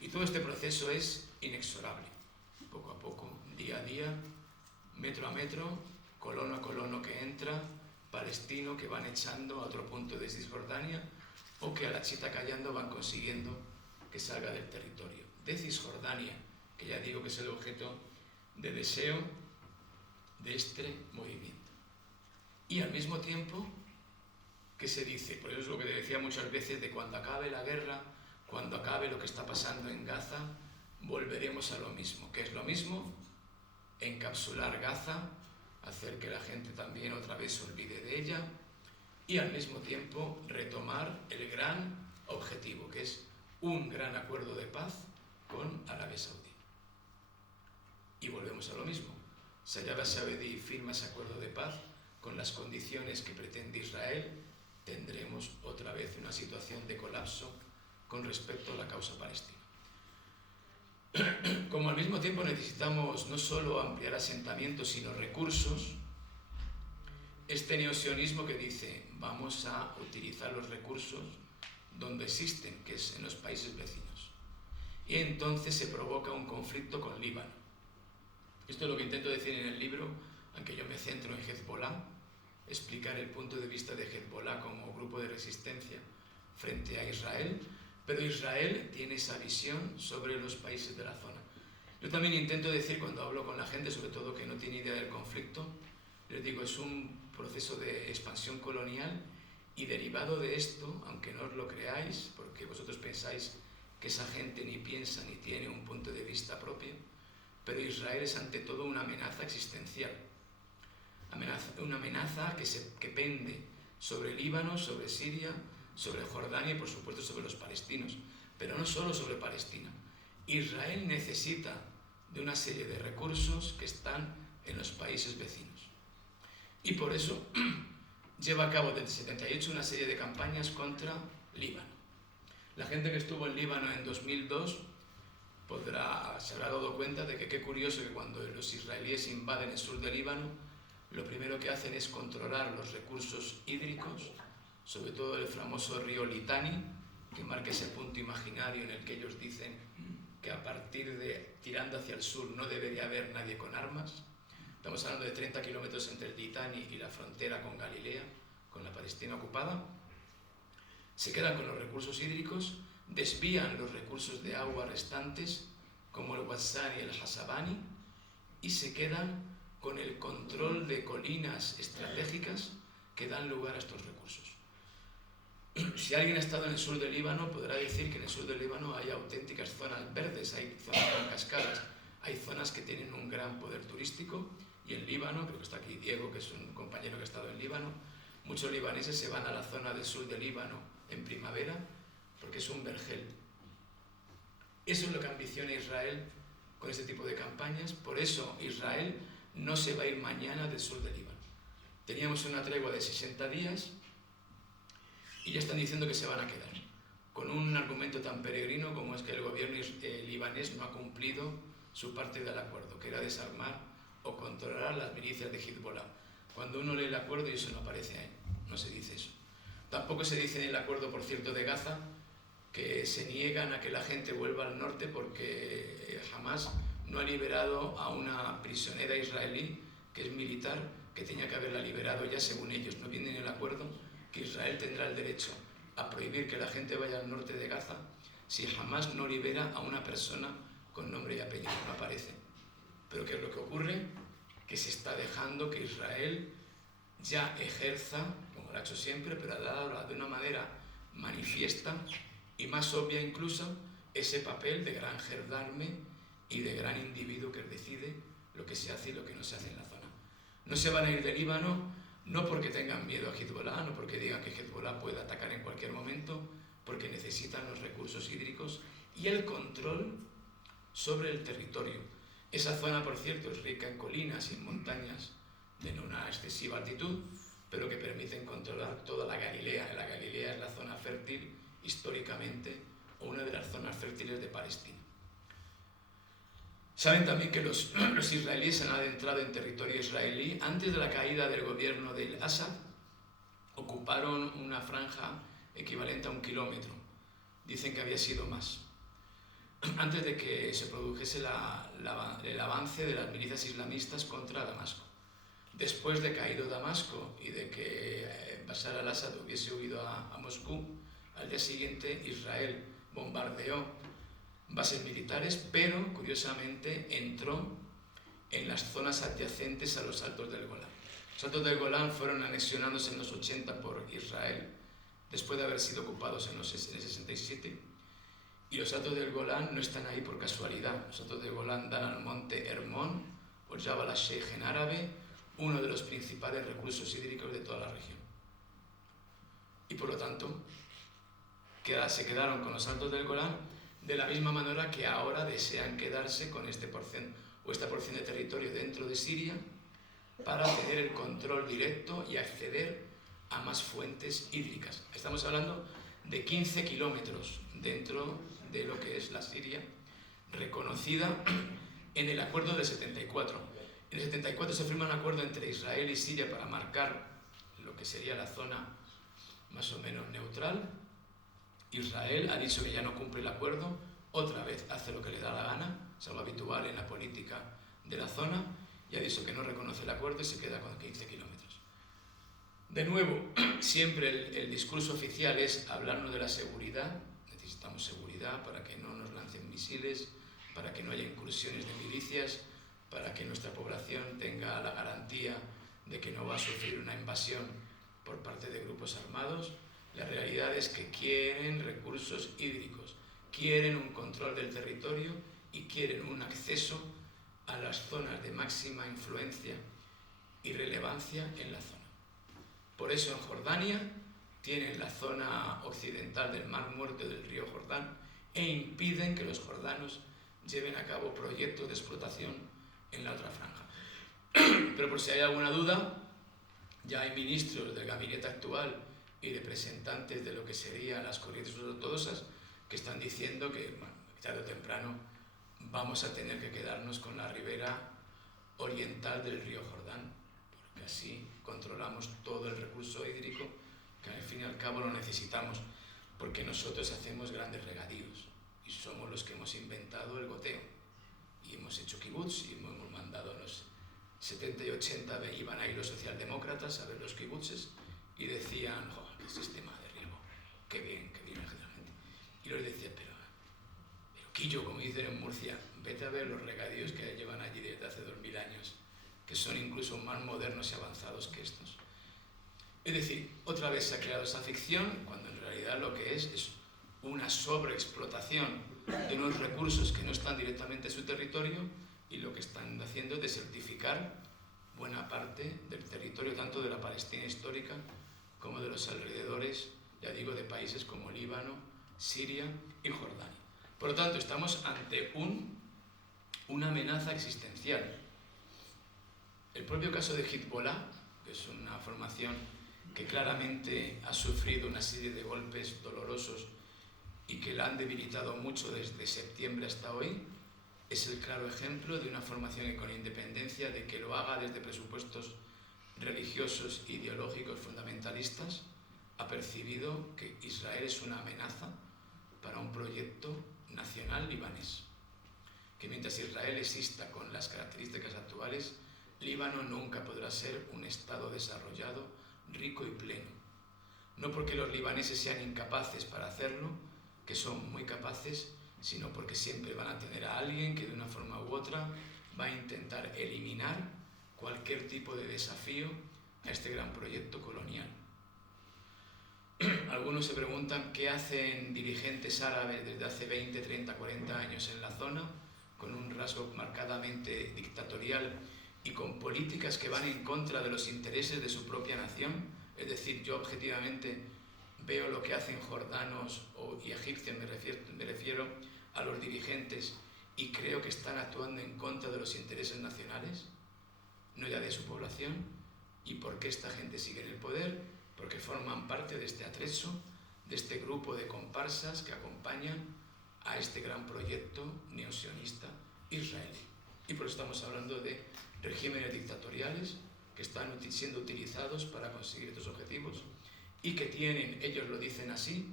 Y todo este proceso es inexorable, poco a poco, día a día, metro a metro, colono a colono que entra, palestino que van echando a otro punto de Cisjordania, o que a la chita callando van consiguiendo que salga del territorio de Cisjordania, que ya digo que es el objeto de deseo de este movimiento. Y al mismo tiempo, ¿qué se dice? Por eso es lo que decía muchas veces de cuando acabe la guerra, cuando acabe lo que está pasando en Gaza, volveremos a lo mismo. ¿Qué es lo mismo? Encapsular Gaza, hacer que la gente también otra vez se olvide de ella y al mismo tiempo retomar el gran objetivo, que es un gran acuerdo de paz con Arabia Saudí. Y volvemos a lo mismo. Si Arabia Saudí firma ese acuerdo de paz con las condiciones que pretende Israel, tendremos otra vez una situación de colapso con respecto a la causa palestina. Como al mismo tiempo necesitamos no solo ampliar asentamientos, sino recursos, este neosionismo que dice vamos a utilizar los recursos donde existen, que es en los países vecinos. Y entonces se provoca un conflicto con Líbano. Esto es lo que intento decir en el libro, aunque yo me centro en Hezbollah, explicar el punto de vista de Hezbollah como grupo de resistencia frente a Israel, pero Israel tiene esa visión sobre los países de la zona. Yo también intento decir, cuando hablo con la gente, sobre todo que no tiene idea del conflicto, les digo, es un proceso de expansión colonial y derivado de esto, aunque no os lo creáis, porque vosotros pensáis que esa gente ni piensa ni tiene un punto de vista propio, pero Israel es ante todo una amenaza existencial. Una amenaza que pende sobre Líbano, sobre Siria, sobre Jordania y por supuesto sobre los palestinos, pero no solo sobre Palestina. Israel necesita de una serie de recursos que están en los países vecinos. Y por eso lleva a cabo desde el 78 una serie de campañas contra Líbano. La gente que estuvo en Líbano en 2002 se habrá dado cuenta de que qué curioso que cuando los israelíes invaden el sur de Líbano, lo primero que hacen es controlar los recursos hídricos, sobre todo el famoso río Litani, que marca ese punto imaginario en el que ellos dicen que a partir de tirando hacia el sur no debería haber nadie con armas. Estamos hablando de 30 kilómetros entre el Litani y la frontera con Galilea, con la Palestina ocupada. Se quedan con los recursos hídricos, desvían los recursos de agua restantes, como el Wassani y el Hasabani, y se quedan con el control de colinas estratégicas que dan lugar a estos recursos. Si alguien ha estado en el sur del Líbano, podrá decir que en el sur del Líbano hay auténticas zonas verdes, hay zonas con cascadas, hay zonas que tienen un gran poder turístico, y en Líbano, creo que está aquí Diego, que es un compañero que ha estado en Líbano, muchos libaneses se van a la zona del sur del Líbano en primavera porque es un vergel. Eso es lo que ambiciona Israel con este tipo de campañas. Por eso Israel no se va a ir mañana del sur del Líbano. Teníamos una tregua de 60 días y ya están diciendo que se van a quedar, con un argumento tan peregrino como es que el gobierno libanés no ha cumplido su parte del acuerdo, que era desarmar o controlar las milicias de Hezbollah. Cuando uno lee el acuerdo, y eso no aparece ahí, no se dice eso. Tampoco se dice en el acuerdo, por cierto, de Gaza, que se niegan a que la gente vuelva al norte porque Hamas no ha liberado a una prisionera israelí, que es militar, que tenía que haberla liberado ya según ellos. No viene en el acuerdo que Israel tendrá el derecho a prohibir que la gente vaya al norte de Gaza si Hamas no libera a una persona con nombre y apellido. No aparece. Pero ¿qué es lo que ocurre? Que se está dejando que Israel ya ejerza, como lo ha hecho siempre, pero ahora de una manera manifiesta y más obvia incluso, ese papel de gran gendarme y de gran individuo que decide lo que se hace y lo que no se hace en la zona. No se van a ir de Líbano, no porque tengan miedo a Hezbollah, no porque digan que Hezbollah puede atacar en cualquier momento, porque necesitan los recursos hídricos y el control sobre el territorio. Esa zona, por cierto, es rica en colinas y en montañas de no una excesiva altitud, pero que permiten controlar toda la Galilea. La Galilea es la zona fértil históricamente, o una de las zonas fértiles de Palestina. Saben también que los israelíes se han adentrado en territorio israelí. Antes de la caída del gobierno del Assad, ocuparon una franja equivalente a 1 kilómetro. Dicen que había sido más. Antes de que se produjese el avance de las milicias islamistas contra Damasco. Después de caído Damasco y de que Bashar al-Assad hubiese huido a Moscú, al día siguiente Israel bombardeó bases militares, pero curiosamente entró en las zonas adyacentes a los Altos del Golán. Los Altos del Golán fueron anexionados en los 80 por Israel, después de haber sido ocupados en el 67, y los Altos del Golán no están ahí por casualidad. Los Altos del Golán dan al monte Hermón, o Jabal al-Sheikh en árabe, uno de los principales recursos hídricos de toda la región. Y por lo tanto, se quedaron con los Altos del Golán de la misma manera que ahora desean quedarse con esta porción de territorio dentro de Siria para tener el control directo y acceder a más fuentes hídricas. Estamos hablando de 15 kilómetros dentro de lo que es la Siria, reconocida en el acuerdo del 74. En el 74 se firma un acuerdo entre Israel y Siria para marcar lo que sería la zona más o menos neutral. Israel ha dicho que ya no cumple el acuerdo, otra vez hace lo que le da la gana, es algo habitual en la política de la zona, y ha dicho que no reconoce el acuerdo y se queda con 15 kilómetros. De nuevo, siempre el discurso oficial es hablarnos de la seguridad. Necesitamos seguridad para que no nos lancen misiles, para que no haya incursiones de milicias, para que nuestra población tenga la garantía de que no va a sufrir una invasión por parte de grupos armados. La realidad es que quieren recursos hídricos, quieren un control del territorio y quieren un acceso a las zonas de máxima influencia y relevancia en la zona. Por eso en Jordania tienen la zona occidental del Mar Muerto del río Jordán e impiden que los jordanos lleven a cabo proyectos de explotación en la otra franja. Pero por si hay alguna duda, ya hay ministros del gabinete actual y representantes de lo que serían las corrientes ortodoxas que están diciendo que, bueno, tarde o temprano vamos a tener que quedarnos con la ribera oriental del río Jordán, porque así controlamos todo el recurso hídrico que al fin y al cabo lo necesitamos, porque nosotros hacemos grandes regadíos y somos los que hemos inventado el goteo y hemos hecho kibutz y hemos mandado a los 70 y 80, iban ahí los socialdemócratas a ver los kibutzes y decían, ¡oh, qué sistema de riego! ¡Qué bien la gente! Y los decía, pero Quillo, como dicen en Murcia, vete a ver los regadíos que llevan allí desde hace 2000 años, que son incluso más modernos y avanzados que estos. Es decir, otra vez se ha creado esa ficción, cuando en realidad lo que es una sobreexplotación de unos recursos que no están directamente en su territorio, y lo que están haciendo es desertificar buena parte del territorio, tanto de la Palestina histórica como de los alrededores, ya digo, de países como Líbano, Siria y Jordania. Por lo tanto, estamos ante una amenaza existencial. El propio caso de Hezbollah, que es una formación que claramente ha sufrido una serie de golpes dolorosos y que la han debilitado mucho desde septiembre hasta hoy, es el claro ejemplo de una formación que, con independencia de que lo haga desde presupuestos religiosos e ideológicos fundamentalistas, ha percibido que Israel es una amenaza para un proyecto nacional libanés. Que mientras Israel exista con las características actuales, Líbano nunca podrá ser un Estado desarrollado, rico y pleno. No porque los libaneses sean incapaces para hacerlo, que son muy capaces, sino porque siempre van a tener a alguien que de una forma u otra va a intentar eliminar cualquier tipo de desafío a este gran proyecto colonial. Algunos se preguntan qué hacen dirigentes árabes desde hace 20, 30, 40 años en la zona, con un rasgo marcadamente dictatorial y con políticas que van en contra de los intereses de su propia nación. Es decir, yo objetivamente veo lo que hacen jordanos y egipcios, me refiero a los dirigentes, y creo que están actuando en contra de los intereses nacionales, no ya de su población. ¿Y por qué esta gente sigue en el poder? Porque forman parte de este atrezo, de este grupo de comparsas que acompañan a este gran proyecto neosionista israelí. Y por eso estamos hablando de regímenes dictatoriales que están siendo utilizados para conseguir estos objetivos y que tienen, ellos lo dicen así,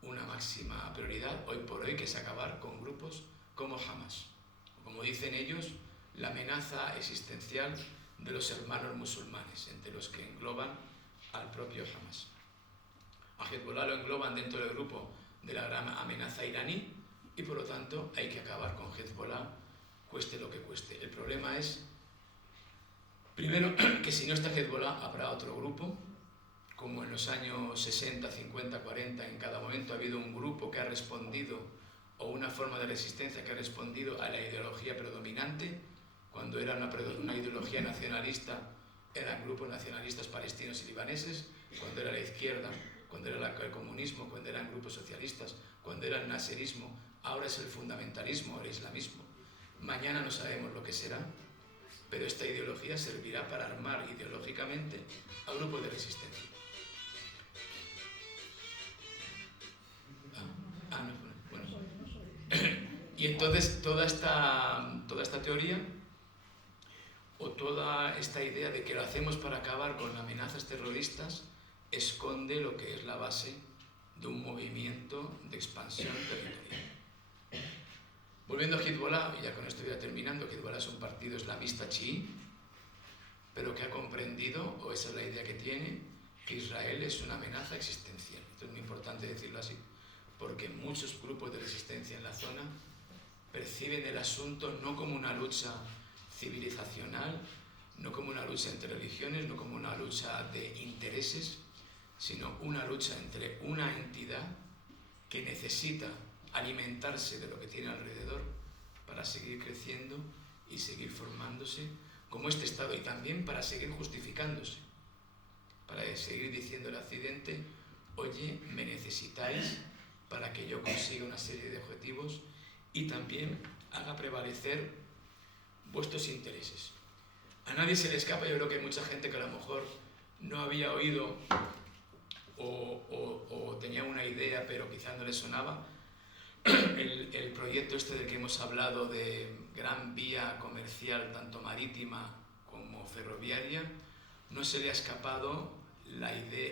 una máxima prioridad hoy por hoy, que es acabar con grupos como Hamas. Como dicen ellos, la amenaza existencial de los hermanos musulmanes, entre los que engloban al propio Hamas. A Hezbollah lo engloban dentro del grupo de la gran amenaza iraní y por lo tanto hay que acabar con Hezbollah, cueste lo que cueste. El problema es, primero, que si no está Hezbollah habrá otro grupo, como en los años 60, 50, 40, en cada momento ha habido un grupo que ha respondido, o una forma de resistencia que ha respondido a la ideología predominante. Cuando era una ideología nacionalista, eran grupos nacionalistas palestinos y libaneses. Cuando era la izquierda, cuando era el comunismo, cuando eran grupos socialistas, cuando era el naserismo, ahora es el fundamentalismo, el islamismo. Mañana no sabemos lo que será, pero esta ideología servirá para armar ideológicamente a grupos de resistencia. Y entonces toda esta teoría o toda esta idea de que lo hacemos para acabar con amenazas terroristas esconde lo que es la base de un movimiento de expansión territorial. Volviendo a Hezbollah, y ya con esto voy terminando, Hezbollah es un partido islamista chií, pero que ha comprendido, o esa es la idea que tiene, que Israel es una amenaza existencial. Esto es muy importante decirlo así, porque muchos grupos de resistencia en la zona perciben el asunto no como una lucha civilizacional, no como una lucha entre religiones, no como una lucha de intereses, sino una lucha entre una entidad que necesita alimentarse de lo que tiene alrededor para seguir creciendo y seguir formándose como este Estado, y también para seguir justificándose, para seguir diciendo al Occidente: oye, me necesitáis para que yo consiga una serie de objetivos y también haga prevalecer vuestros intereses. A nadie se le escapa, yo creo que hay mucha gente que a lo mejor no había oído o tenía una idea pero quizás no le sonaba, el proyecto este del que hemos hablado de gran vía comercial, tanto marítima como ferroviaria. No se le ha escapado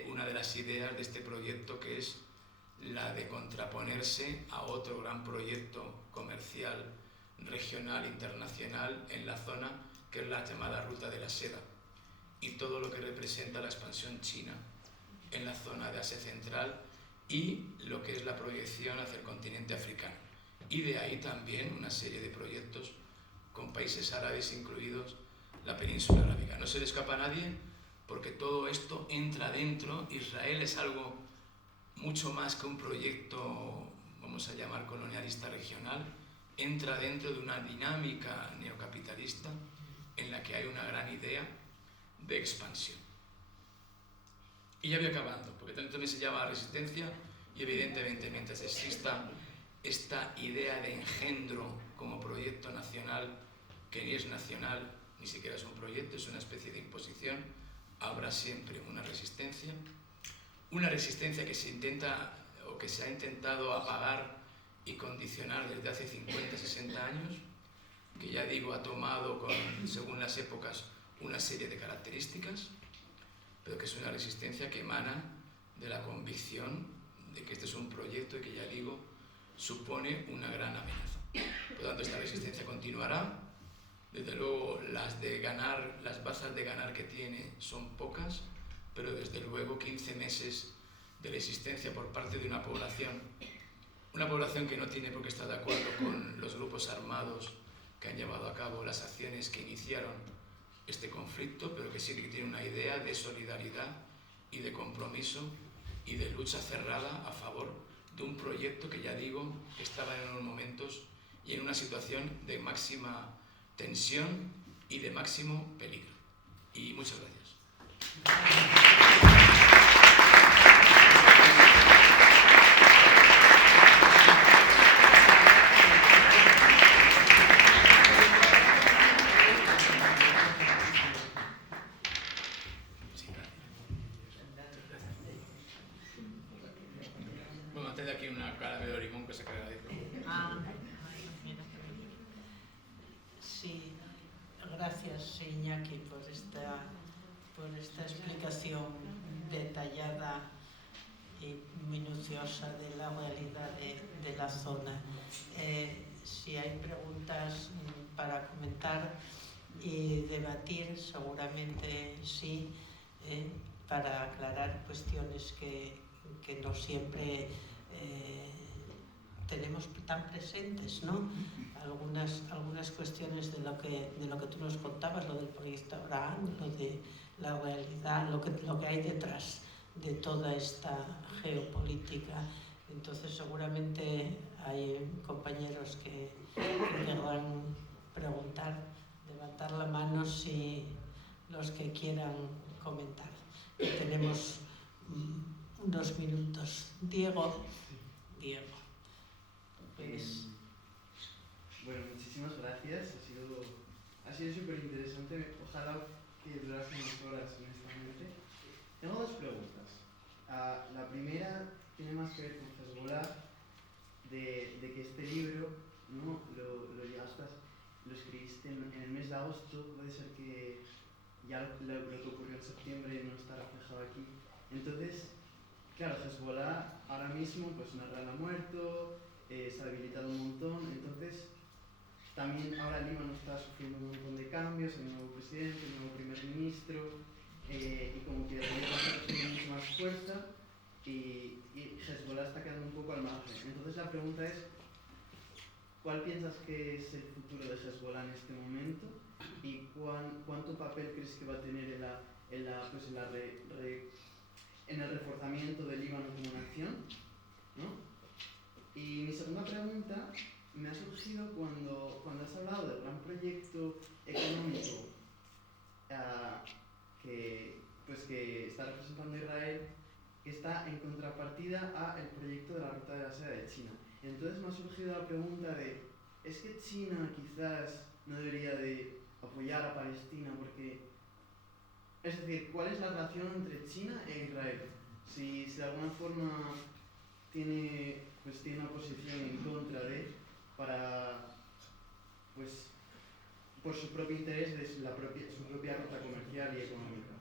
una de las ideas de este proyecto, que es la de contraponerse a otro gran proyecto comercial regional, internacional en la zona, que es la llamada Ruta de la Seda, y todo lo que representa la expansión china en la zona de Asia Central y lo que es la proyección hacia el continente africano. Y de ahí también una serie de proyectos con países árabes, incluidos la península arábiga. No se le escapa a nadie, porque todo esto entra dentro. Israel es algo mucho más que un proyecto, vamos a llamar, colonialista regional. Entra dentro de una dinámica neocapitalista en la que hay una gran idea de expansión. Y ya voy acabando, porque también se llama resistencia, y evidentemente mientras exista esta idea de engendro como proyecto nacional, que ni es nacional, ni siquiera es un proyecto, es una especie de imposición, habrá siempre una resistencia que se intenta, o que se ha intentado apagar y condicionar desde hace 50, 60 años, que ya digo, ha tomado, según las épocas, una serie de características, pero que es una resistencia que emana de la convicción de que este es un proyecto y que, ya digo, supone una gran amenaza. Por lo tanto, esta resistencia continuará. Desde luego, las bazas de ganar que tiene son pocas, pero desde luego 15 meses de resistencia por parte de una población que no tiene por qué estar de acuerdo con los grupos armados que han llevado a cabo las acciones que iniciaron este conflicto, pero que sí que tiene una idea de solidaridad y de compromiso y de lucha cerrada a favor de un proyecto que, ya digo, estaba en unos momentos y en una situación de máxima tensión y de máximo peligro. Y muchas gracias. de aquí una cara de limón que se agradece. Mira. Sí, gracias Iñaki por esta explicación detallada y minuciosa de la realidad de la zona. Si hay preguntas para comentar y debatir, seguramente sí, para aclarar cuestiones que no siempre tenemos tan presentes, ¿no? Algunas cuestiones de lo que tú nos contabas, lo del proyecto Abraham, lo de la realidad, lo que hay detrás de toda esta geopolítica. Entonces seguramente hay compañeros que querrán preguntar, levantar la mano si los que quieran comentar. Tenemos unos minutos. Diego. Pues... Bueno, muchísimas gracias. Ha sido súper interesante. Ojalá que durase unas horas, honestamente. Tengo dos preguntas. La primera tiene más que ver con Hezbollah, de que este libro, ¿no? lo escribiste en el mes de agosto. Puede ser que ya lo que ocurrió en septiembre no está reflejado aquí. Entonces, claro, Hezbollah ahora mismo, pues Nasrallah ha muerto, se ha debilitado un montón. Entonces, también ahora Líbano está sufriendo un montón de cambios, el nuevo presidente, el nuevo primer ministro, y como que tiene mucha más fuerza, y Hezbollah está quedando un poco al margen. Entonces la pregunta es, ¿cuál piensas que es el futuro de Hezbollah en este momento? ¿Y cuánto papel crees que va a tener en el reforzamiento del Líbano como nación, ¿no? Y mi segunda pregunta me ha surgido cuando has hablado del gran proyecto económico que está representando Israel, que está en contrapartida al proyecto de la Ruta de la Seda de China. Entonces me ha surgido la pregunta de, ¿es que China quizás no debería de apoyar a Palestina? Porque, es decir, ¿cuál es la relación entre China e Israel? Si de alguna forma tiene una posición en contra de, por su propio interés de su propia ruta comercial y económica.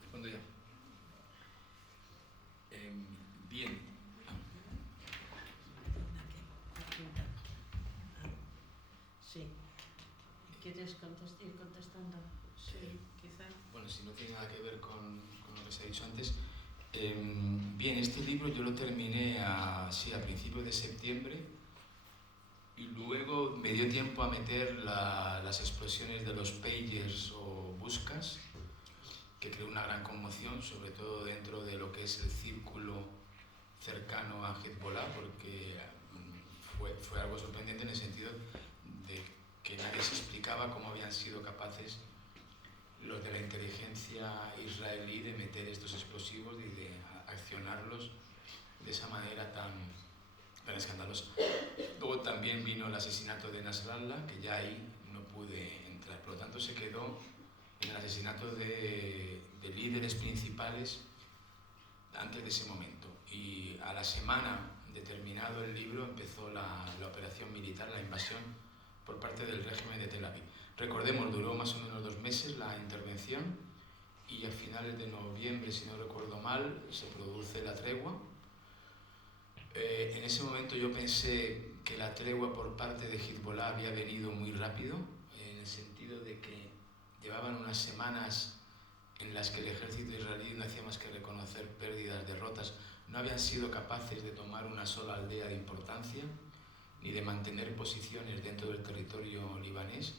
Respondo ya. Bien. Sí. ¿Quieres ir contestando? Sí, quizá. Bueno, si no tiene nada que ver con lo que se ha dicho antes. Bien, este libro yo lo terminé a principios de septiembre y luego me dio tiempo a meter las explosiones de los pagers o buscas, que creó una gran conmoción, sobre todo dentro de lo que es el círculo cercano a Hezbollah, porque fue algo sorprendente en el sentido de que nadie se explicaba cómo habían sido capaces los de la inteligencia israelí de meter estos explosivos y de accionarlos de esa manera tan escandalosa. Luego también vino el asesinato de Nasrallah, que ya ahí no pude entrar, por lo tanto se quedó en el asesinato de líderes principales antes de ese momento. Y a la semana de terminado el libro empezó la operación militar, la invasión por parte del régimen de Tel Aviv. Recordemos, duró más o menos 2 meses la intervención y a finales de noviembre, si no recuerdo mal, se produce la tregua. En ese momento yo pensé que la tregua por parte de Hezbollah había venido muy rápido, en el sentido de que llevaban unas semanas en las que el ejército israelí no hacía más que reconocer pérdidas, derrotas, no habían sido capaces de tomar una sola aldea de importancia, ni de mantener posiciones dentro del territorio libanés.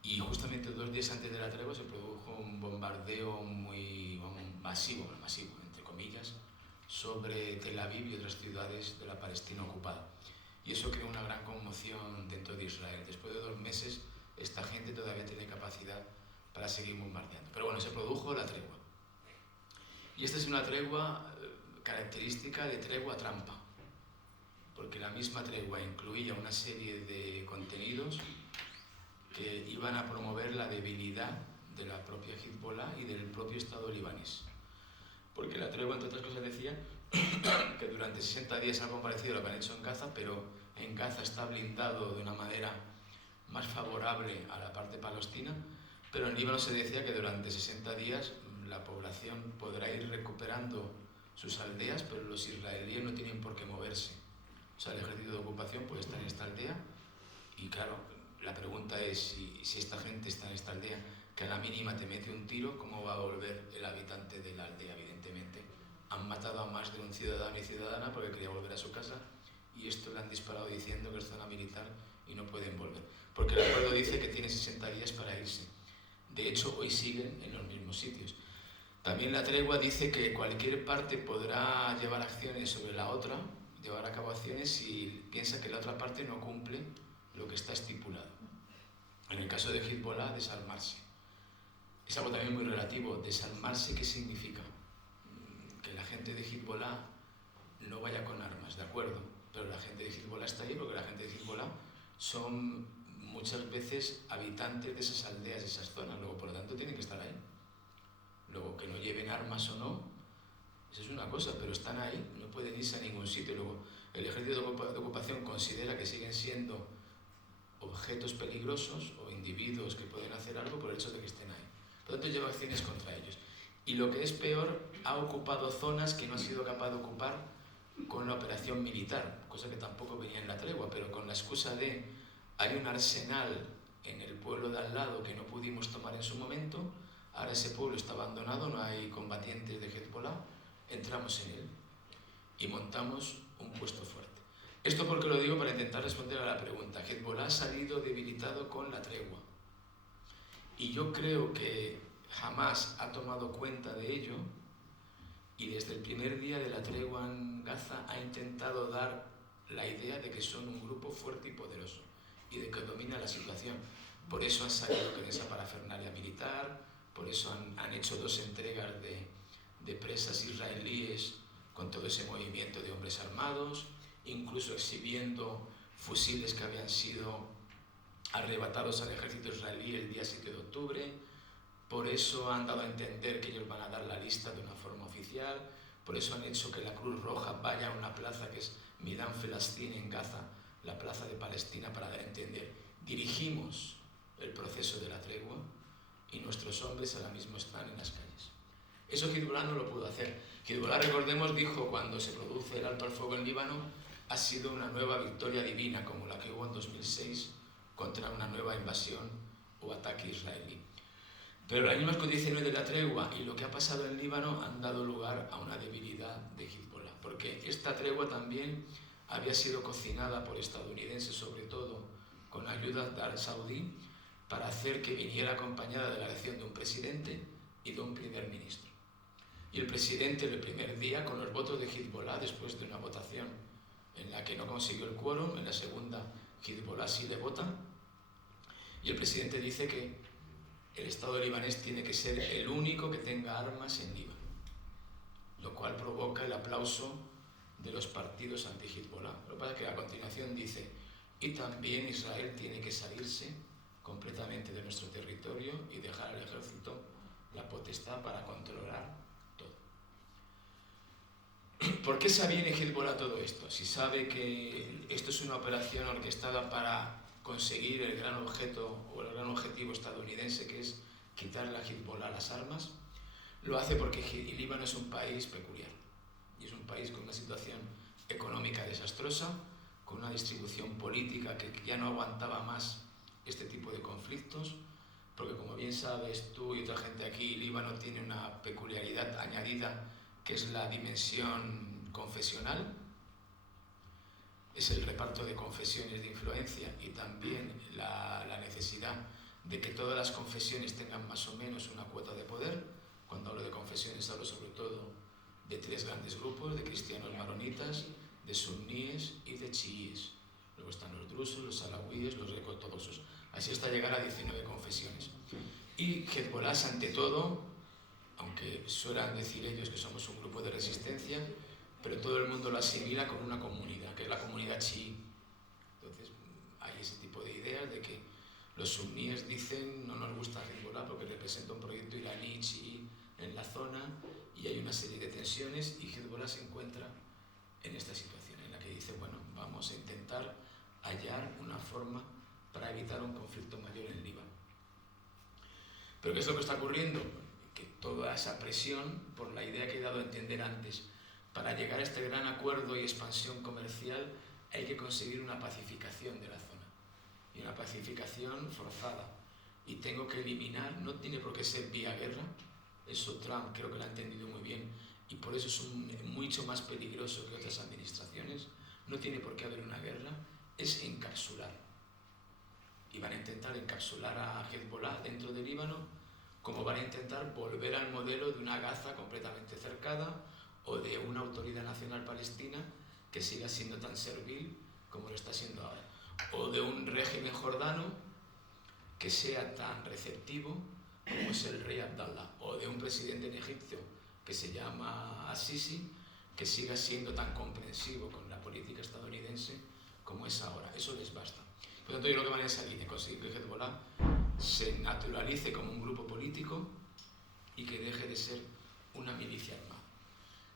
Y justamente 2 días antes de la tregua se produjo un bombardeo muy masivo, entre comillas, sobre Tel Aviv y otras ciudades de la Palestina ocupada. Y eso creó una gran conmoción dentro de Israel. Después de 2 meses, esta gente todavía tiene capacidad para seguir bombardeando. Pero bueno, se produjo la tregua. Y esta es una tregua característica de tregua trampa, porque la misma tregua incluía una serie de contenidos que iban a promover la debilidad de la propia Hezbollah y del propio Estado libanés. porque la tregua, entre otras cosas, decía que durante 60 días algo parecido a lo que han hecho en Gaza, pero en Gaza está blindado de una manera más favorable a la parte palestina, pero en Líbano se decía que durante 60 días la población podrá ir recuperando sus aldeas, pero los israelíes no tienen por qué moverse. O sea, el ejército de ocupación puede estar en esta aldea y claro, la pregunta es si esta gente está en esta aldea, que a la mínima te mete un tiro, ¿cómo va a volver el habitante de la aldea? Evidentemente han matado a más de un ciudadano y ciudadana porque quería volver a su casa y esto le han disparado diciendo que es zona militar y no pueden volver. Porque el acuerdo dice que tiene 60 días para irse. De hecho, hoy siguen en los mismos sitios. También la tregua dice que cualquier parte podrá llevar acciones sobre la otra, llevar a cabo acciones si piensa que la otra parte no cumple lo que está estipulado. En el caso de Hezbollah, desarmarse. Es algo también muy relativo. Desarmarse, ¿qué significa? Que la gente de Hezbollah no vaya con armas, de acuerdo, pero la gente de Hezbollah está ahí porque la gente de Hezbollah son muchas veces habitantes de esas aldeas, de esas zonas, luego por lo tanto tienen que estar ahí. Luego que no lleven armas o no, eso es una cosa, pero están ahí, no pueden irse a ningún sitio. Luego el ejército de ocupación considera que siguen siendo objetos peligrosos o individuos que pueden hacer algo por el hecho de que estén ahí. Por lo tanto lleva acciones contra ellos. Y lo que es peor, ha ocupado zonas que no ha sido capaz de ocupar con la operación militar, cosa que tampoco venía en la tregua, pero con la excusa de hay un arsenal en el pueblo de al lado que no pudimos tomar en su momento, ahora ese pueblo está abandonado, no hay combatientes de Hezbollah, entramos en él y montamos un puesto fuerte. Esto porque lo digo para intentar responder a la pregunta. Hezbollah ha salido debilitado con la tregua y yo creo que Hamás ha tomado cuenta de ello y desde el primer día de la tregua en Gaza ha intentado dar la idea de que son un grupo fuerte y poderoso y de que domina la situación. Por eso han salido con esa parafernalia militar, por eso han hecho 2 entregas de presas israelíes con todo ese movimiento de hombres armados, incluso exhibiendo fusiles que habían sido arrebatados al ejército israelí el día 7 de octubre. Por eso han dado a entender que ellos van a dar la lista de una forma oficial, por eso han hecho que la Cruz Roja vaya a una plaza que es Midan Felastín en Gaza, la plaza de Palestina, para dar a entender, dirigimos el proceso de la tregua y nuestros hombres ahora mismo están en las calles. Eso Hezbollah no lo pudo hacer. Hezbollah, recordemos, dijo cuando se produce el alto al fuego en Líbano, ha sido una nueva victoria divina como la que hubo en 2006 contra una nueva invasión o ataque israelí. Pero las mismas condiciones de la tregua y lo que ha pasado en Líbano han dado lugar a una debilidad de Hezbollah, porque esta tregua también había sido cocinada por estadounidenses, sobre todo con ayuda de Arabia Saudí, para hacer que viniera acompañada de la elección de un presidente y de un primer ministro. Y el presidente el primer día, con los votos de Hezbollah, después de una votación en la que no consiguió el quórum, en la segunda Hezbollah sí le vota, y el presidente dice que el Estado libanés tiene que ser el único que tenga armas en Líbano, lo cual provoca el aplauso de los partidos anti-Hezbollah. Lo que pasa es que a continuación dice, y también Israel tiene que salirse completamente de nuestro territorio y dejar al ejército la potestad para controlar todo. ¿Por qué sabe Hezbollah todo esto? Si sabe que esto es una operación orquestada para conseguir el gran objeto o el gran objetivo estadounidense, que es quitarle a Hezbollah las armas, lo hace porque Líbano es un país peculiar y es un país con una situación económica desastrosa, con una distribución política que ya no aguantaba más este tipo de conflictos, porque como bien sabes tú y otra gente aquí, Líbano tiene una peculiaridad añadida que es la dimensión confesional, es el reparto de confesiones de influencia y también la necesidad de que todas las confesiones tengan más o menos una cuota de poder. Cuando hablo de confesiones hablo sobre todo de 3 grandes grupos, de cristianos maronitas, de suníes y de chiíes. Luego están los drusos, los alawíes, los greco-ortodoxos. Así hasta llegar a 19 confesiones. Y Hezbollah, ante todo, aunque suelen decir ellos que somos un grupo de resistencia, pero todo el mundo lo asimila con una comunidad, que es la comunidad chií. Entonces hay ese tipo de ideas de que los suníes dicen no nos gusta Hezbollah porque representa un proyecto iraní chií en la zona y hay una serie de tensiones y Hezbollah se encuentra en esta situación en la que dice, bueno, vamos a intentar hallar una forma para evitar un conflicto mayor en Líbano. Pero ¿qué es lo que está ocurriendo? Que toda esa presión, por la idea que he dado a entender antes, para llegar a este gran acuerdo y expansión comercial hay que conseguir una pacificación de la zona y una pacificación forzada. Y tengo que eliminar, no tiene por qué ser vía guerra, eso Trump creo que lo ha entendido muy bien y por eso es mucho más peligroso que otras administraciones, no tiene por qué haber una guerra, es encapsular. Y van a intentar encapsular a Hezbollah dentro del Líbano, como van a intentar volver al modelo de una Gaza completamente cercada o de una autoridad nacional palestina que siga siendo tan servil como lo está siendo ahora, o de un régimen jordano que sea tan receptivo como es el rey Abdallah, o de un presidente en Egipto que se llama Al-Sisi, que siga siendo tan comprensivo con la política estadounidense como es ahora. Eso les basta. Por lo tanto, yo creo que van en esa línea, conseguir que Hezbollah se naturalice como un grupo político y que deje de ser una milicia armada.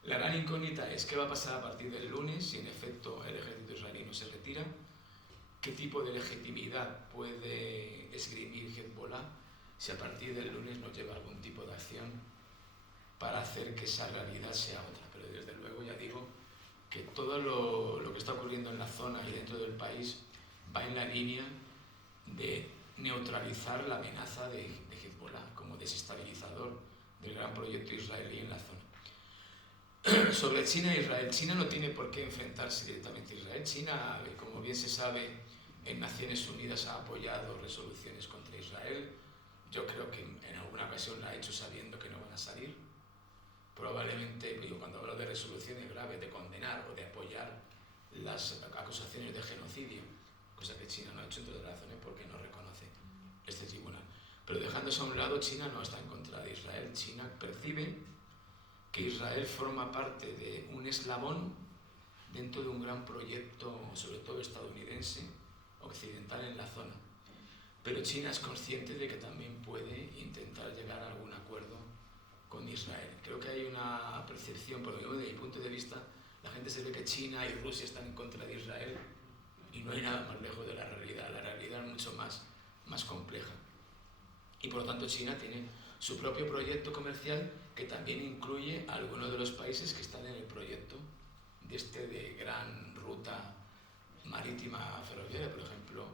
La gran incógnita es qué va a pasar a partir del lunes si en efecto el ejército israelí no se retira, qué tipo de legitimidad puede esgrimir Hezbollah si a partir del lunes no lleva algún tipo de acción para hacer que esa realidad sea otra. Pero desde luego ya digo que todo lo que está ocurriendo en la zona y dentro del país va en la línea de neutralizar la amenaza de Hezbollah como desestabilizador del gran proyecto israelí en la zona. Sobre China e Israel, China no tiene por qué enfrentarse directamente a Israel. China, como bien se sabe, en Naciones Unidas ha apoyado resoluciones contra Israel. Yo creo que en alguna ocasión la ha hecho sabiendo que no van a salir. Probablemente, cuando hablo de resoluciones graves, de condenar o de apoyar las acusaciones de genocidio, cosa que China no ha hecho, entre otras razones porque no reconoce este tribunal. Pero dejándose a un lado, China no está en contra de Israel. China percibe que Israel forma parte de un eslabón dentro de un gran proyecto, sobre todo estadounidense, occidental en la zona. Pero China es consciente de que también puede intentar llegar a algún acuerdo con Israel. Creo que hay una percepción, por lo menos desde mi punto de vista, la gente se ve que China y Rusia están en contra de Israel y no hay nada más lejos de la realidad. La realidad es mucho más compleja. Y por lo tanto China tiene su propio proyecto comercial que también incluye a algunos de los países que están en el proyecto de gran ruta marítima ferroviaria. Por ejemplo,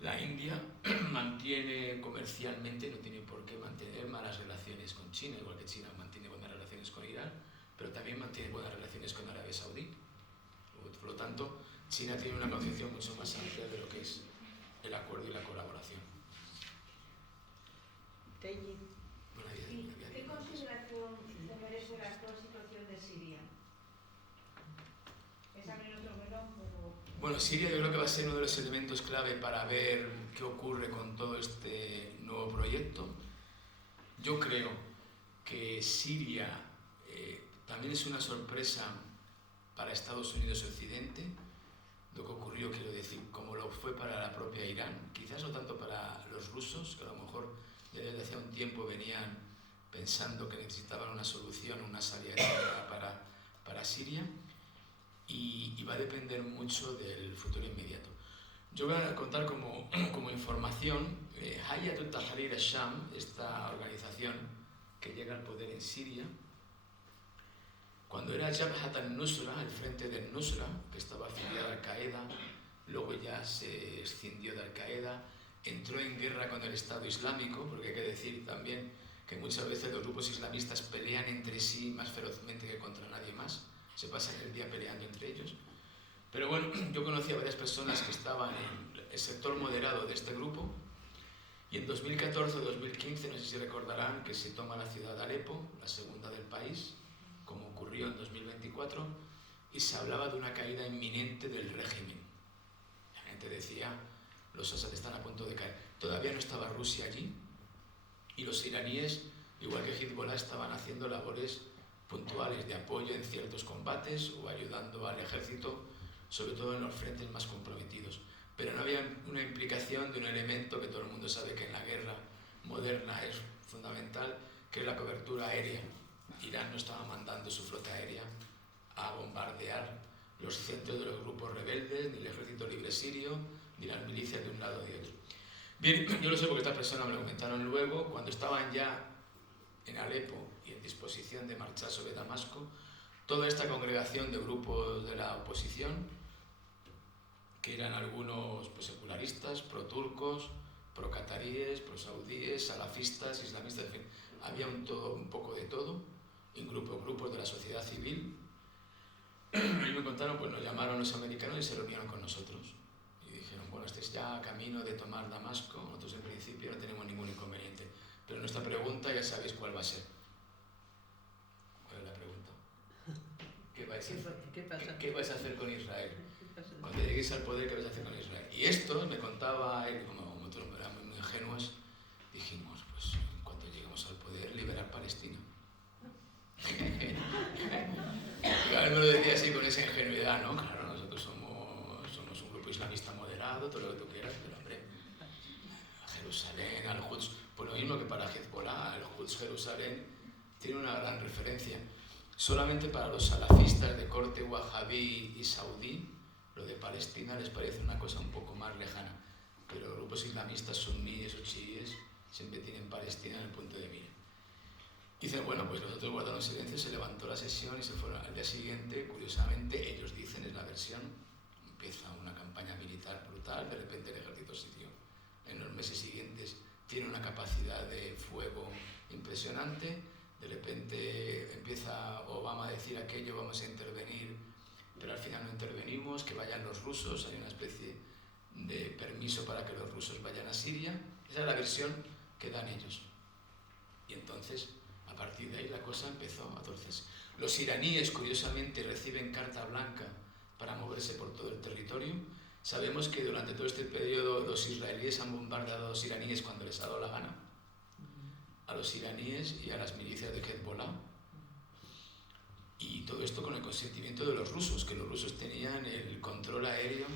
la India mantiene comercialmente, no tiene por qué mantener malas relaciones con China, igual que China mantiene buenas relaciones con Irán, pero también mantiene buenas relaciones con Arabia Saudí. Por lo tanto, China tiene una concepción mucho más amplia de lo que es el acuerdo y la colaboración. ¿Qué consideración se merece la actual situación de Siria? ¿Es abrir otro melón? Bueno, Siria yo creo que va a ser uno de los elementos clave para ver qué ocurre con todo este nuevo proyecto. Yo creo que Siria también es una sorpresa para Estados Unidos y Occidente, lo que ocurrió, quiero decir, como lo fue para la propia Irán, quizás no tanto para los rusos, que a lo mejor desde hace un tiempo venían pensando que necesitaban una solución, una salida para Siria, y va a depender mucho del futuro inmediato. Yo voy a contar como información, Hayat al-Tahrir al-Sham, esta organización que llega al poder en Siria, cuando era Jabhat al-Nusra, el frente del Nusra, que estaba afiliado a Al-Qaeda, luego ya se escindió de Al-Qaeda, entró en guerra con el Estado Islámico, porque hay que decir también que muchas veces los grupos islamistas pelean entre sí más ferozmente que contra nadie más, se pasan el día peleando entre ellos. Pero bueno, yo conocí a varias personas que estaban en el sector moderado de este grupo, y en 2014 o 2015, no sé si recordarán, que se toma la ciudad de Alepo, la segunda del país, como ocurrió en 2024, y se hablaba de una caída inminente del régimen. La gente decía, los Assad están a punto de caer. Todavía no estaba Rusia allí, y los iraníes, igual que Hezbollah, estaban haciendo labores puntuales de apoyo en ciertos combates o ayudando al ejército, sobre todo en los frentes más comprometidos. Pero no había una implicación de un elemento que todo el mundo sabe que en la guerra moderna es fundamental, que es la cobertura aérea. Irán no estaba mandando su flota aérea a bombardear los centros de los grupos rebeldes, ni el ejército libre sirio, ni las milicias de un lado y de otro. Bien, yo lo sé porque estas personas me lo comentaron luego, cuando estaban ya en Alepo y en disposición de marchar sobre Damasco, toda esta congregación de grupos de la oposición, que eran algunos pues, secularistas, pro-turcos, pro-cataríes, pro-saudíes, salafistas, islamistas, en fin, había un poco de todo, en grupos de la sociedad civil. Y me contaron, pues nos llamaron los americanos y se reunieron con nosotros. Y dijeron, bueno, estáis ya a camino de tomar Damasco, nosotros en principio no tenemos ningún inconveniente. Pero nuestra pregunta ya sabéis cuál va a ser. ¿Cuál es la pregunta? ¿Qué vais a hacer con Israel? Cuando lleguéis al poder, ¿qué vais a hacer con Israel? Y esto me contaba él, como nosotros éramos muy ingenuos, dijimos, pues en cuanto lleguemos al poder, liberar Palestina. Claro, me lo decía así con esa ingenuidad, ¿no? Claro, nosotros somos un grupo islamista moderado, todo lo que tú quieras, pero hombre, a Jerusalén, al Quds, pues lo mismo que para Hezbollah, el Quds Jerusalén tiene una gran referencia. Solamente para los salafistas de corte wahhabí y saudí, lo de Palestina les parece una cosa un poco más lejana, pero los grupos islamistas suníes o chiíes siempre tienen Palestina en el punto de mira. Dicen, bueno, pues nosotros guardamos silencio, se levantó la sesión y se fueron. Al día siguiente, curiosamente, ellos dicen, es la versión, empieza una campaña militar brutal, de repente el ejército sirio en los meses siguientes tiene una capacidad de fuego impresionante, de repente empieza Obama a decir aquello, vamos a intervenir, pero al final no intervenimos, que vayan los rusos, hay una especie de permiso para que los rusos vayan a Siria, esa es la versión que dan ellos. Y entonces, a partir de ahí la cosa empezó a torcerse. Los iraníes, curiosamente, reciben carta blanca para moverse por todo el territorio. Sabemos que durante todo este periodo los israelíes han bombardeado a los iraníes cuando les ha dado la gana, a los iraníes y a las milicias de Hezbollah. Y todo esto con el consentimiento de los rusos, que los rusos tenían el control aéreo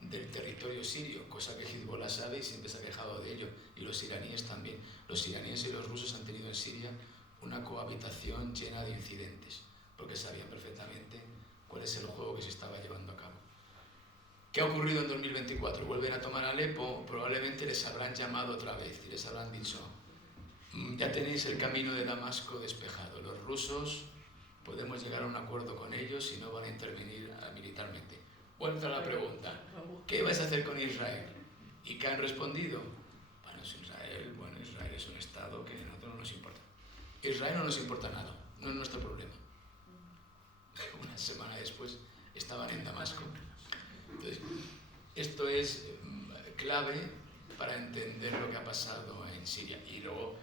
del territorio sirio, cosa que Hezbollah sabe y siempre se ha quejado de ello, y los iraníes también. Los iraníes y los rusos han tenido en Siria una cohabitación llena de incidentes, porque sabían perfectamente cuál es el juego que se estaba llevando a cabo. ¿Qué ha ocurrido en 2024? Vuelven a tomar Alepo, probablemente les habrán llamado otra vez y les habrán dicho, ya tenéis el camino de Damasco despejado, los rusos podemos llegar a un acuerdo con ellos y no van a intervenir militarmente. Vuelta a la pregunta, ¿qué vais a hacer con Israel? ¿Y qué han respondido? Bueno, Israel es un Estado que a nosotros no nos importa. Israel no nos importa nada, no es nuestro problema. Una semana después estaban en Damasco. Entonces, esto es clave para entender lo que ha pasado en Siria. Y luego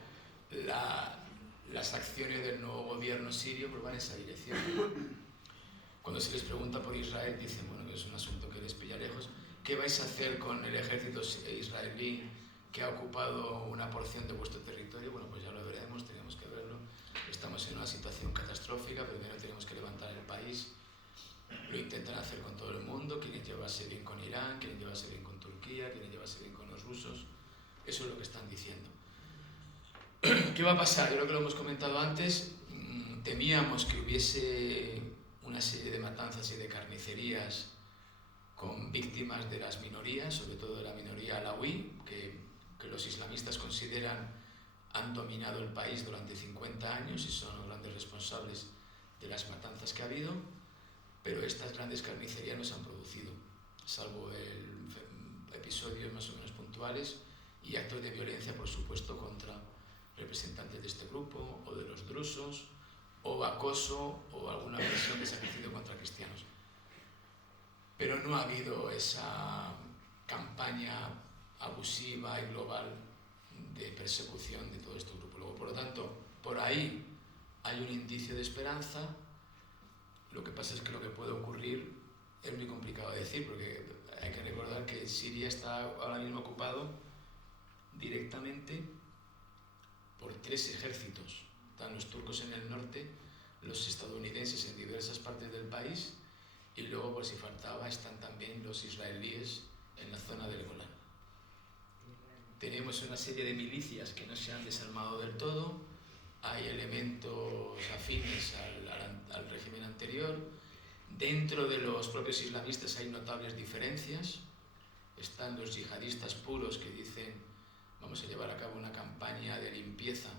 las acciones del nuevo gobierno sirio pues van en esa dirección. Cuando se les pregunta por Israel, dicen, bueno, que es un asunto que les pilla lejos. ¿Qué vais a hacer con el ejército israelí que ha ocupado una porción de vuestro territorio? Bueno, pues ya lo veremos, tenemos que verlo. Estamos en una situación catastrófica, primero tenemos que levantar el país. Lo intentan hacer con todo el mundo, quieren llevarse bien con Irán, quieren llevarse bien con Turquía, quieren llevarse bien con los rusos. Eso es lo que están diciendo. ¿Qué va a pasar? Yo creo que lo hemos comentado antes. Temíamos que hubiese una serie de matanzas y de carnicerías con víctimas de las minorías, sobre todo de la minoría alawí, que los islamistas consideran han dominado el país durante 50 años y son los grandes responsables de las matanzas que ha habido, pero estas grandes carnicerías no se han producido, salvo episodios más o menos puntuales y actos de violencia, por supuesto, contra representantes de este grupo o de los drusos, o acoso o alguna agresión que se ha ejercido contra cristianos. Pero no ha habido esa campaña abusiva y global de persecución de todos estos grupos. Luego, por lo tanto, por ahí hay un indicio de esperanza. Lo que pasa es que lo que puede ocurrir es muy complicado de decir, porque hay que recordar que Siria está ahora mismo ocupado directamente por 3 ejércitos. Están los turcos en el norte, los estadounidenses en diversas partes del país y luego, por si faltaba, están también los israelíes en la zona del Golán. Tenemos una serie de milicias que no se han desarmado del todo, hay elementos afines al régimen anterior. Dentro de los propios islamistas hay notables diferencias. Están los yihadistas puros que dicen vamos a llevar a cabo una campaña de limpieza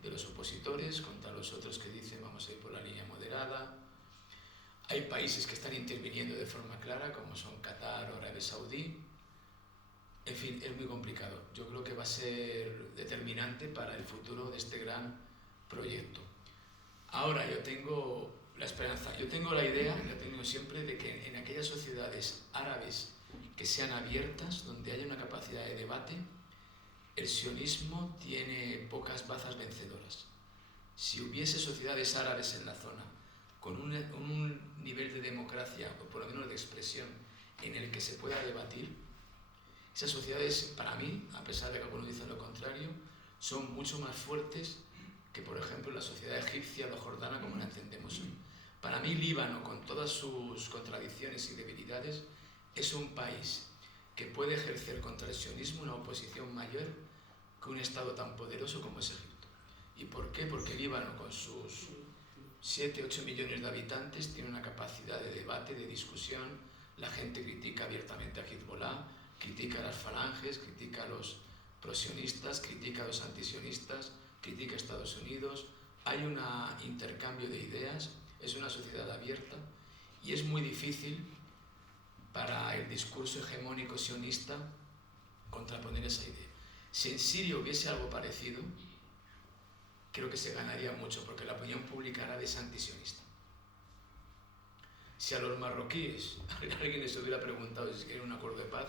de los opositores, contra los otros que dicen vamos a ir por la línea moderada. Hay países que están interviniendo de forma clara, como son Qatar o Arabia Saudí. En fin, es muy complicado. Yo creo que va a ser determinante para el futuro de este gran proyecto. Ahora yo tengo la esperanza, yo tengo la idea, la he tenido siempre, de que en aquellas sociedades árabes que sean abiertas, donde haya una capacidad de debate, el sionismo tiene pocas bazas vencedoras. Si hubiese sociedades árabes en la zona con un nivel de democracia, o por lo menos de expresión, en el que se pueda debatir, esas sociedades, para mí, a pesar de que algunos dicen lo contrario, son mucho más fuertes que, por ejemplo, la sociedad egipcia o jordana como la entendemos hoy. Para mí, Líbano, con todas sus contradicciones y debilidades, es un país que puede ejercer contra el sionismo una oposición mayor que un Estado tan poderoso como es Egipto. ¿Y por qué? Porque Líbano, con sus 7-8 millones de habitantes, tiene una capacidad de debate, de discusión. La gente critica abiertamente a Hezbollah, critica a las falanges, critica a los prosionistas, critica a los antisionistas, critica a Estados Unidos. Hay un intercambio de ideas, es una sociedad abierta y es muy difícil para el discurso hegemónico sionista contraponer esa idea. Si en Siria hubiese algo parecido, creo que se ganaría mucho, porque la opinión pública árabe es antisionista. Si a los marroquíes alguien les hubiera preguntado si quieren un acuerdo de paz,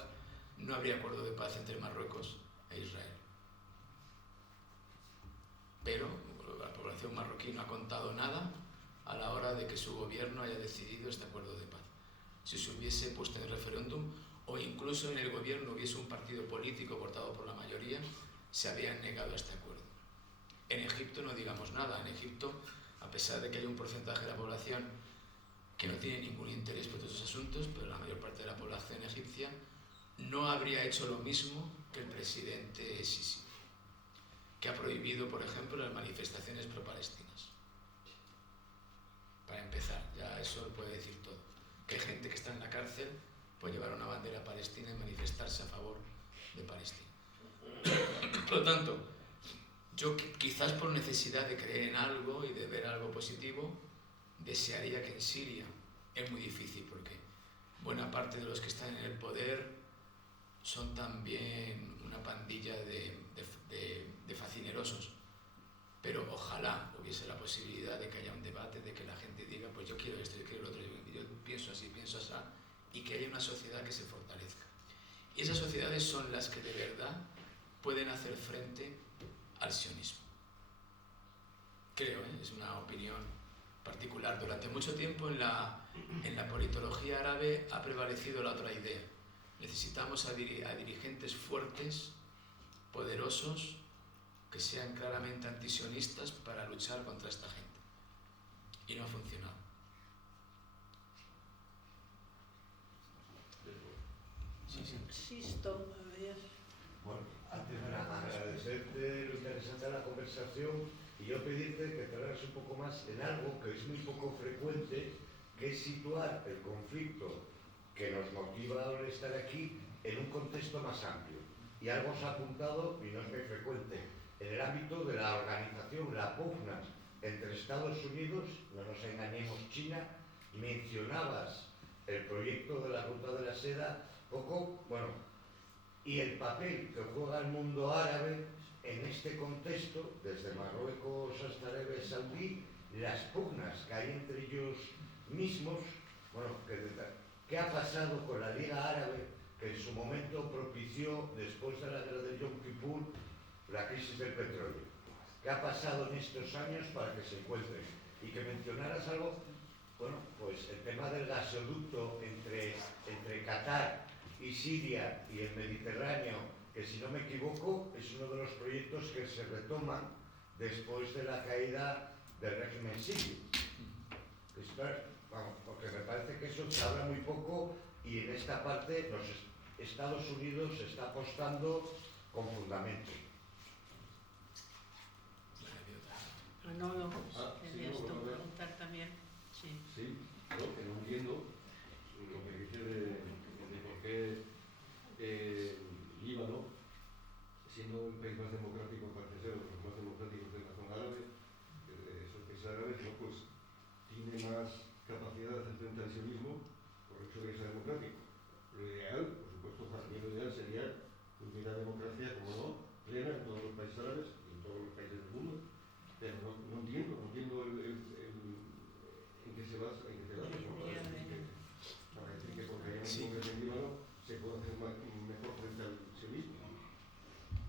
no habría acuerdo de paz entre Marruecos e Israel. Pero la población marroquí no ha contado nada a la hora de que su gobierno haya decidido este acuerdo de paz. Si se hubiese puesto en referéndum, o incluso en el gobierno hubiese un partido político votado por la mayoría, se habrían negado a este acuerdo. En Egipto no digamos nada. En Egipto, a pesar de que hay un porcentaje de la población que no tiene ningún interés por estos asuntos, pero la mayor parte de la población egipcia no habría hecho lo mismo que el presidente Sisi, que ha prohibido, por ejemplo, las manifestaciones pro-palestinas. Para empezar, ya eso lo puede decir todo. Que hay gente que está en la cárcel por llevar una bandera palestina y manifestarse a favor de Palestina. Por lo tanto, yo quizás por necesidad de creer en algo y de ver algo positivo, desearía que en Siria, es muy difícil porque buena parte de los que están en el poder son también una pandilla de facinerosos, pero ojalá hubiese la posibilidad de que haya un debate, de que la gente diga, pues yo quiero esto, yo quiero lo otro, yo pienso así, y que haya una sociedad que se fortalezca. Y esas sociedades son las que de verdad pueden hacer frente al sionismo. Creo, es una opinión particular. Durante mucho tiempo en la politología árabe ha prevalecido la otra idea. Necesitamos a dirigentes fuertes, poderosos, que sean claramente antisionistas para luchar contra esta gente. Y no ha funcionado. Insisto, a ver. Bueno, antes de nada, agradecerte lo interesante de la conversación y yo pedirte que cerraras un poco más en algo que es muy poco frecuente, que es situar el conflicto que nos motiva ahora estar aquí en un contexto más amplio. Y algo se ha apuntado, y no es muy frecuente, en el ámbito de la organización, la pugna entre Estados Unidos, no nos engañemos, China, y mencionabas el proyecto de la Ruta de la Seda, poco, bueno, y el papel que juega el mundo árabe en este contexto, desde Marruecos hasta Arabia Saudí, las pugnas que hay entre ellos mismos, bueno, ¿qué ha pasado con la Liga Árabe, que en su momento propició, después de la guerra de Yom Kippur, la crisis del petróleo? ¿Qué ha pasado en estos años para que se encuentren? Y que mencionaras algo, bueno, pues el tema del gasoducto entre Qatar y Siria y el Mediterráneo, que si no me equivoco es uno de los proyectos que se retoman después de la caída del régimen sirio. Vamos, porque me parece que eso se habla muy poco y en esta parte los Estados Unidos está apostando con fundamento. no el país más democrático parece ser, los más democráticos de la zona árabe, esos países árabes, ¿no? Pues tiene más capacidad de hacer frente al sionismo por el hecho de que sea democrático. Lo ideal, por supuesto, para mí lo ideal sería una democracia, como no, plena en todos los países árabes y en todos los países del mundo, pero no entiendo en qué se basa, para decir que porque hay un congreso en Líbano se puede hacer mejor frente al sionismo.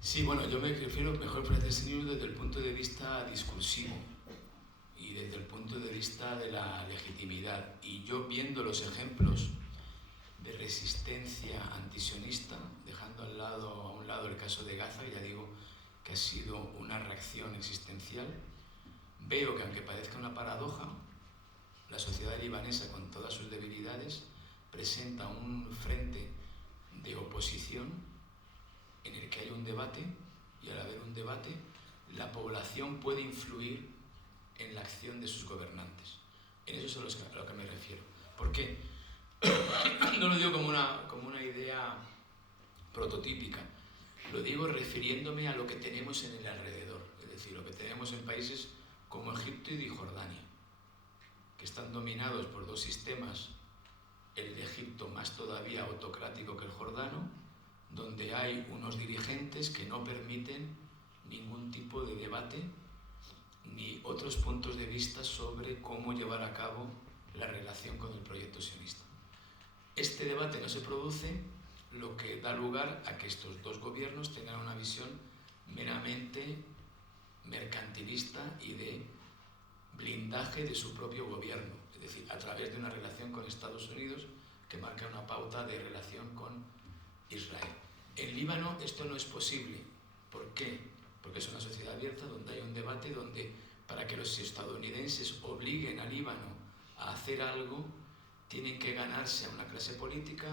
Sí, bueno, yo me refiero mejor frente al sionismo desde el punto de vista discursivo y desde el punto de vista de la legitimidad. Y yo viendo los ejemplos de resistencia antisionista, dejando a un lado el caso de Gaza, ya digo que ha sido una reacción existencial, veo que aunque parezca una paradoja, la sociedad libanesa, con todas sus debilidades, presenta un frente de oposición en el que hay un debate, y al haber un debate, la población puede influir en la acción de sus gobernantes. En eso es a lo que me refiero. ¿Por qué? No lo digo como una idea prototípica, lo digo refiriéndome a lo que tenemos en el alrededor, es decir, lo que tenemos en países como Egipto y Jordania, que están dominados por dos sistemas, el de Egipto más todavía autocrático que el jordano, donde hay unos dirigentes que no permiten ningún tipo de debate ni otros puntos de vista sobre cómo llevar a cabo la relación con el proyecto sionista. Este debate no se produce, lo que da lugar a que estos dos gobiernos tengan una visión meramente mercantilista y de blindaje de su propio gobierno, es decir, a través de una relación con Estados Unidos que marca una pauta de relación con Israel. En Líbano esto no es posible. ¿Por qué? Porque es una sociedad abierta donde hay un debate donde para que los estadounidenses obliguen a Líbano a hacer algo, tienen que ganarse a una clase política,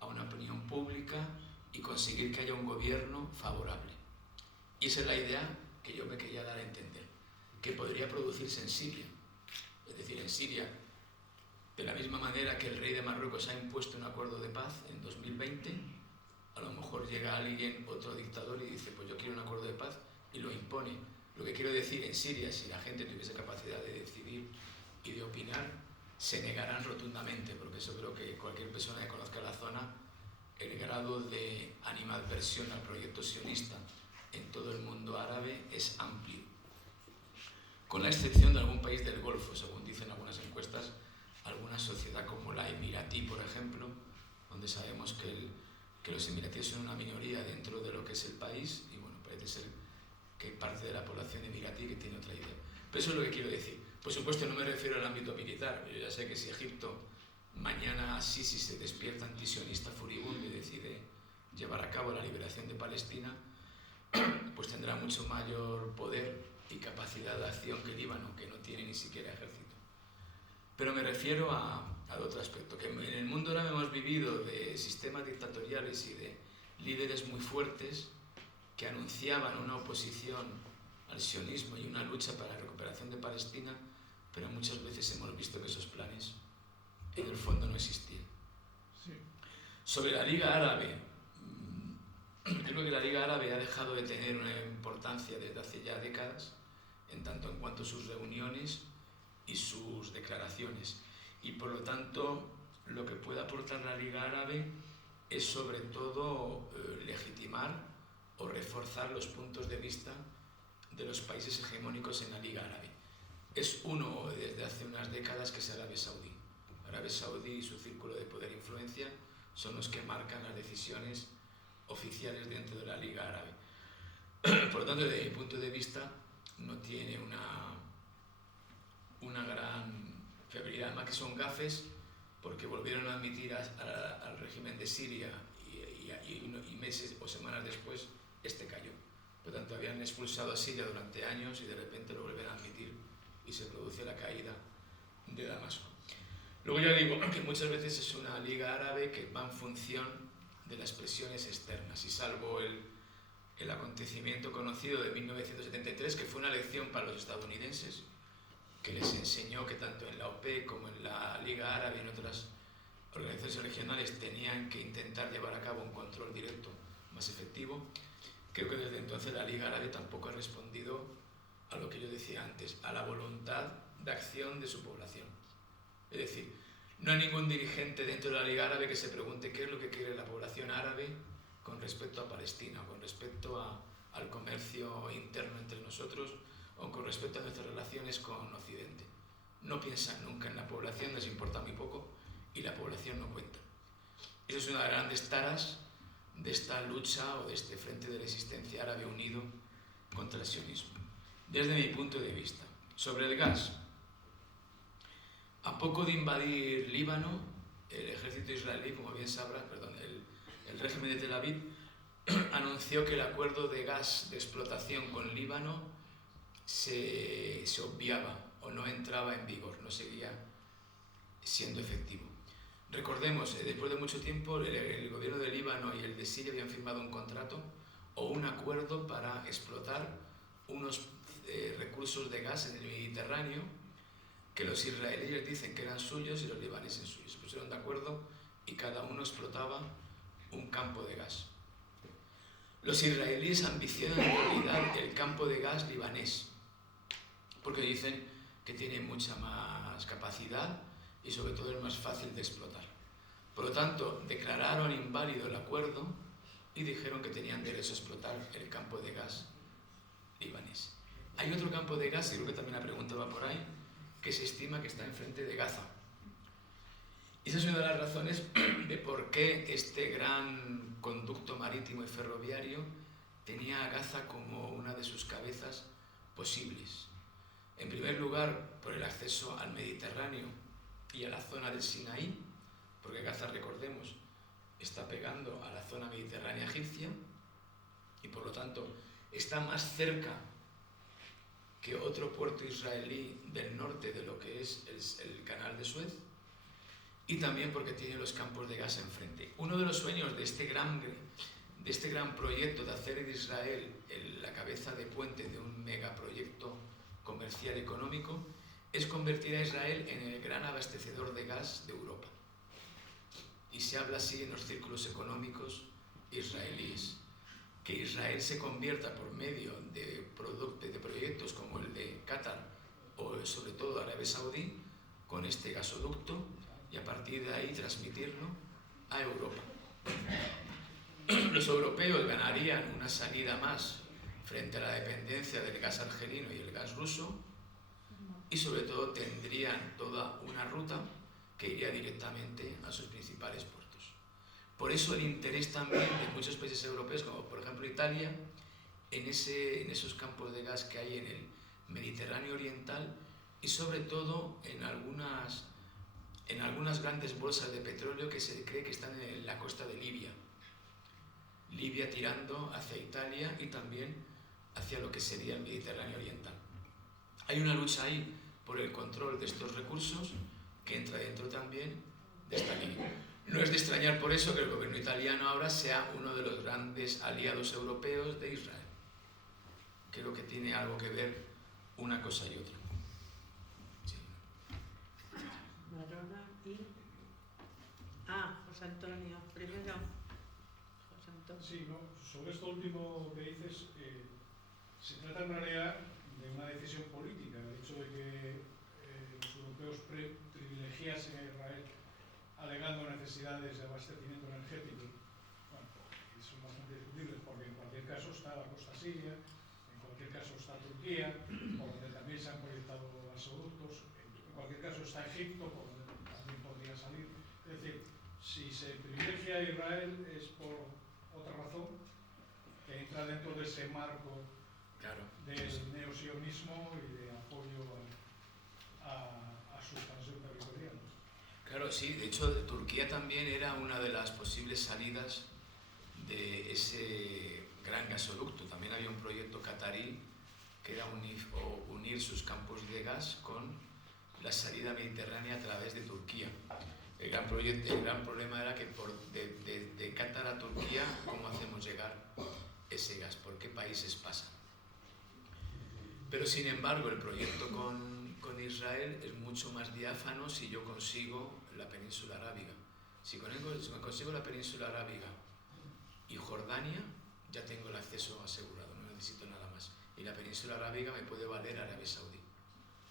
a una opinión pública y conseguir que haya un gobierno favorable. Y esa es la idea que yo me quería dar a entender, que podría producirse en Siria. Es decir, en Siria, de la misma manera que el rey de Marruecos ha impuesto un acuerdo de paz en 2020, a lo mejor llega alguien, otro dictador, y dice, pues yo quiero un acuerdo de paz, y lo impone. Lo que quiero decir, en Siria, si la gente tuviese capacidad de decidir y de opinar, se negarán rotundamente, porque eso creo que cualquier persona que conozca la zona, el grado de animadversión al proyecto sionista en todo el mundo árabe es amplio. Con la excepción de algún país del Golfo, según dicen algunas encuestas, alguna sociedad como la emiratí, por ejemplo, donde sabemos que los emiratíes son una minoría dentro de lo que es el país, y bueno, parece ser que hay parte de la población emiratí que tiene otra idea. Pero eso es lo que quiero decir. Por supuesto, no me refiero al ámbito militar. Yo ya sé que si Egipto mañana Sisi se despierta antisionista furibundo y decide llevar a cabo la liberación de Palestina, pues tendrá mucho mayor poder y capacidad de acción que Líbano, que no tiene ni siquiera ejército. Pero me refiero a otro aspecto, que en el mundo ahora hemos vivido de sistemas dictatoriales y de líderes muy fuertes que anunciaban una oposición al sionismo y una lucha para la recuperación de Palestina, pero muchas veces hemos visto que esos planes en el fondo no existían. Sí. Sobre la Liga Árabe, yo creo que la Liga Árabe ha dejado de tener una importancia desde hace ya décadas, en tanto en cuanto a sus reuniones y sus declaraciones. Y por lo tanto, lo que puede aportar la Liga Árabe es sobre todo legitimar o reforzar los puntos de vista de los países hegemónicos en la Liga Árabe. Es uno desde hace unas décadas que es Arabia Saudí. Arabia Saudí y su círculo de poder e influencia son los que marcan las decisiones oficiales dentro de la Liga Árabe. Por lo tanto, desde mi punto de vista, no tiene una gran febrilidad, más que son gafes, porque volvieron a admitir al régimen de Siria y meses o semanas después, este cayó. Por lo tanto, habían expulsado a Siria durante años y de repente lo vuelven a admitir y se produce la caída de Damasco. Luego ya digo que muchas veces es una liga árabe que va en función de las presiones externas y salvo el acontecimiento conocido de 1973, que fue una lección para los estadounidenses, que les enseñó que tanto en la OPEC como en la Liga Árabe y en otras organizaciones regionales tenían que intentar llevar a cabo un control directo más efectivo, creo que desde entonces la Liga Árabe tampoco ha respondido a lo que yo decía antes, a la voluntad de acción de su población. Es decir, no hay ningún dirigente dentro de la Liga Árabe que se pregunte qué es lo que quiere la población árabe con respecto a Palestina, con respecto al comercio interno entre nosotros o con respecto a nuestras relaciones con Occidente. No piensan nunca en la población, les importa muy poco y la población no cuenta. Esa es una de las grandes taras de esta lucha o de este Frente de Resistencia Árabe Unido contra el sionismo. Desde mi punto de vista, sobre el gas, a poco de invadir Líbano, el ejército israelí, como bien sabrán, el régimen de Tel Aviv, anunció que el acuerdo de gas de explotación con Líbano se obviaba o no entraba en vigor, no seguía siendo efectivo. Recordemos, después de mucho tiempo, el gobierno de Líbano y el de Siria habían firmado un contrato o un acuerdo para explotar unos recursos de gas en el Mediterráneo que los israelíes dicen que eran suyos y los libaneses suyos. Se pusieron de acuerdo y cada uno explotaba un campo de gas. Los israelíes ambicionan en realidad el campo de gas libanés, porque dicen que tiene mucha más capacidad y sobre todo es más fácil de explotar. Por lo tanto, declararon inválido el acuerdo y dijeron que tenían derecho a explotar el campo de gas libanés. Hay otro campo de gas, y creo que también la pregunta va por ahí, que se estima que está enfrente de Gaza. Y esa es una de las razones de por qué este gran conducto marítimo y ferroviario tenía a Gaza como una de sus cabezas posibles. En primer lugar, por el acceso al Mediterráneo y a la zona del Sinaí, porque Gaza, recordemos, está pegando a la zona mediterránea egipcia y por lo tanto está más cerca que otro puerto israelí del norte de lo que es el canal de Suez, y también porque tiene los campos de gas enfrente. Uno de los sueños de este gran proyecto de hacer de Israel la cabeza de puente de un megaproyecto comercial económico es convertir a Israel en el gran abastecedor de gas de Europa. Y se habla así en los círculos económicos israelíes, que Israel se convierta por medio de proyectos como el de Qatar o sobre todo Arabia Saudí con este gasoducto y a partir de ahí transmitirlo a Europa. Los europeos ganarían una salida más frente a la dependencia del gas argelino y el gas ruso y sobre todo tendrían toda una ruta que iría directamente a sus principales puertos. Por eso el interés también de muchos países europeos, como por ejemplo Italia, en esos campos de gas que hay en el Mediterráneo Oriental y sobre todo en algunas grandes bolsas de petróleo que se cree que están en la costa de Libia. Libia tirando hacia Italia y también hacia lo que sería el Mediterráneo Oriental. Hay una lucha ahí por el control de estos recursos que entra dentro también de esta línea. No es de extrañar por eso que el gobierno italiano ahora sea uno de los grandes aliados europeos de Israel. Creo que tiene algo que ver una cosa y otra. Sí. Marona y... José Antonio, primero. José Antonio. Sí, no, sobre esto último que dices, se trata en realidad de una decisión política, el hecho de que los europeos privilegiasen a Israel alegando necesidades de abastecimiento energético. Bueno, son bastante discutibles porque en cualquier caso está la costa siria, en cualquier caso está Turquía, por donde también se han proyectado gasoductos, en cualquier caso está Egipto, por donde también podría salir. Es decir, si se privilegia a Israel es por otra razón que entra dentro de ese marco del neosionismo y de apoyo a su expansión territorial. Claro, sí, de hecho Turquía también era una de las posibles salidas de ese gran gasoducto. También había un proyecto catarí que era unir sus campos de gas con la salida mediterránea a través de Turquía. El gran problema era que de Qatar a Turquía, ¿cómo hacemos llegar ese gas? ¿Por qué países pasa? Pero sin embargo, el proyecto con Israel es mucho más diáfano si yo consigo la península arábiga. Si consigo la península arábiga y Jordania, ya tengo el acceso asegurado, no necesito nada más. Y la península arábiga me puede valer Arabia Saudí,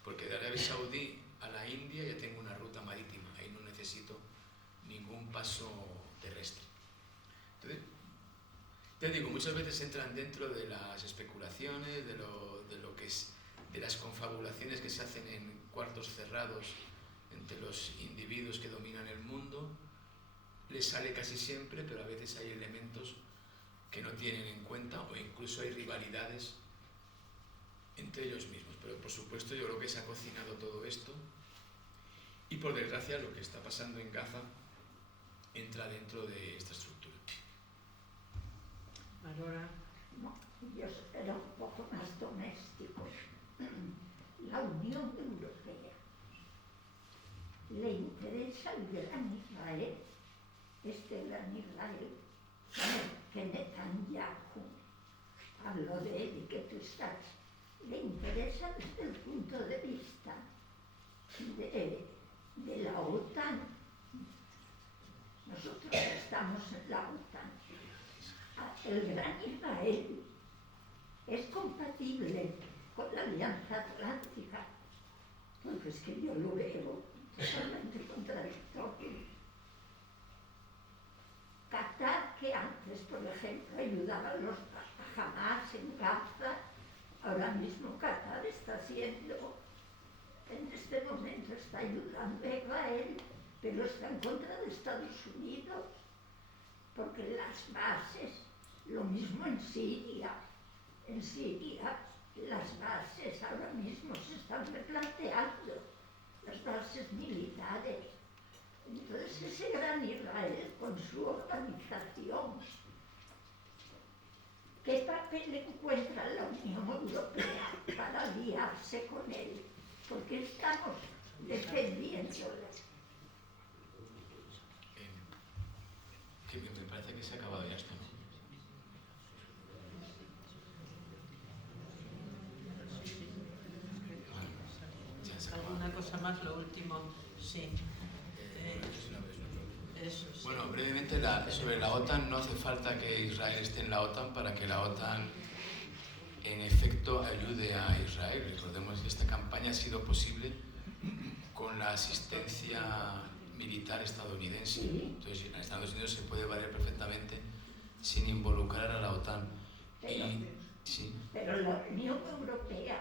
porque de Arabia Saudí a la India ya tengo una ruta marítima, ahí no necesito ningún paso terrestre. Entonces, te digo, muchas veces entran dentro de las especulaciones, de lo que es, de las confabulaciones que se hacen en cuartos cerrados entre los individuos que dominan el mundo. Les sale casi siempre, pero a veces hay elementos que no tienen en cuenta, o incluso hay rivalidades entre ellos mismos. Pero por supuesto yo creo que se ha cocinado todo esto, y por desgracia lo que está pasando en Gaza entra dentro de esta estructura. Ahora, No, ellos eran un poco más domésticos. La Unión Europea le interesa el gran Israel, este gran Israel, que Netanyahu, hablo de él y que tú estás, le interesa desde el punto de vista de la OTAN. Nosotros estamos en la OTAN. El gran Israel es compatible con la Alianza Atlántica, porque es que yo lo veo totalmente contradictorio. Qatar, que antes, por ejemplo, ayudaba a Hamas en Gaza, ahora mismo Qatar está haciendo, en este momento está ayudando a Israel, pero está en contra de Estados Unidos, porque las bases, lo mismo en Siria, las bases ahora mismo se están replanteando, las bases militares. Entonces ese gran Israel con su organización, ¿qué papel encuentra la Unión Europea para aliarse con él? Porque estamos defendiéndolo. Que me parece que se ha acabado ya esto, ¿no? Ya se ha acabado. ¿alguna cosa más? Lo último, sí. Eso sí. Bueno, brevemente sobre la OTAN, no hace falta que Israel esté en la OTAN para que la OTAN en efecto ayude a Israel. Recordemos que esta campaña ha sido posible con la asistencia militar estadounidense. Entonces, en Estados Unidos se puede valer perfectamente sin involucrar a la OTAN. Pero la Unión Europea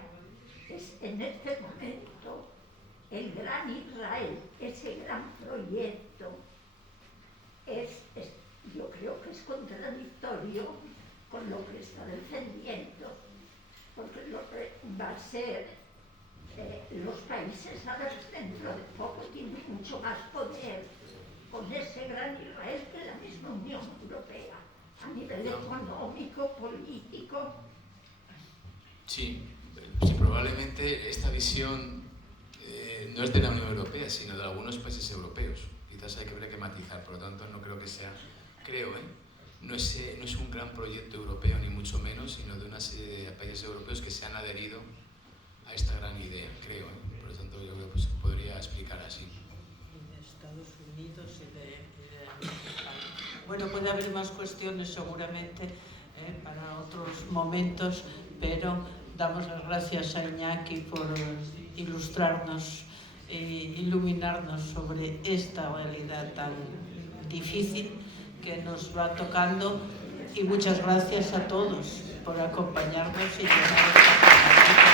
es en este momento el gran Israel, ese gran proyecto. Yo creo que es contradictorio con lo que está defendiendo, porque va a ser los países árabes dentro de poco tienen mucho más poder con ese gran Israel que la misma Unión Europea, a nivel económico, político. Sí, probablemente esta visión no es de la Unión Europea, sino de algunos países europeos. Quizás hay que matizar, por lo tanto no creo que sea, no es un gran proyecto europeo ni mucho menos, sino de una serie de países europeos que se han adherido a esta gran idea, creo. Por lo tanto yo creo que se podría explicar así. De Estados Unidos y de América. Bueno, puede haber más cuestiones seguramente para otros momentos, pero damos las gracias a Iñaki por ilustrarnos e iluminarnos sobre esta realidad tan difícil que nos va tocando, y muchas gracias a todos por acompañarnos y llegar a esta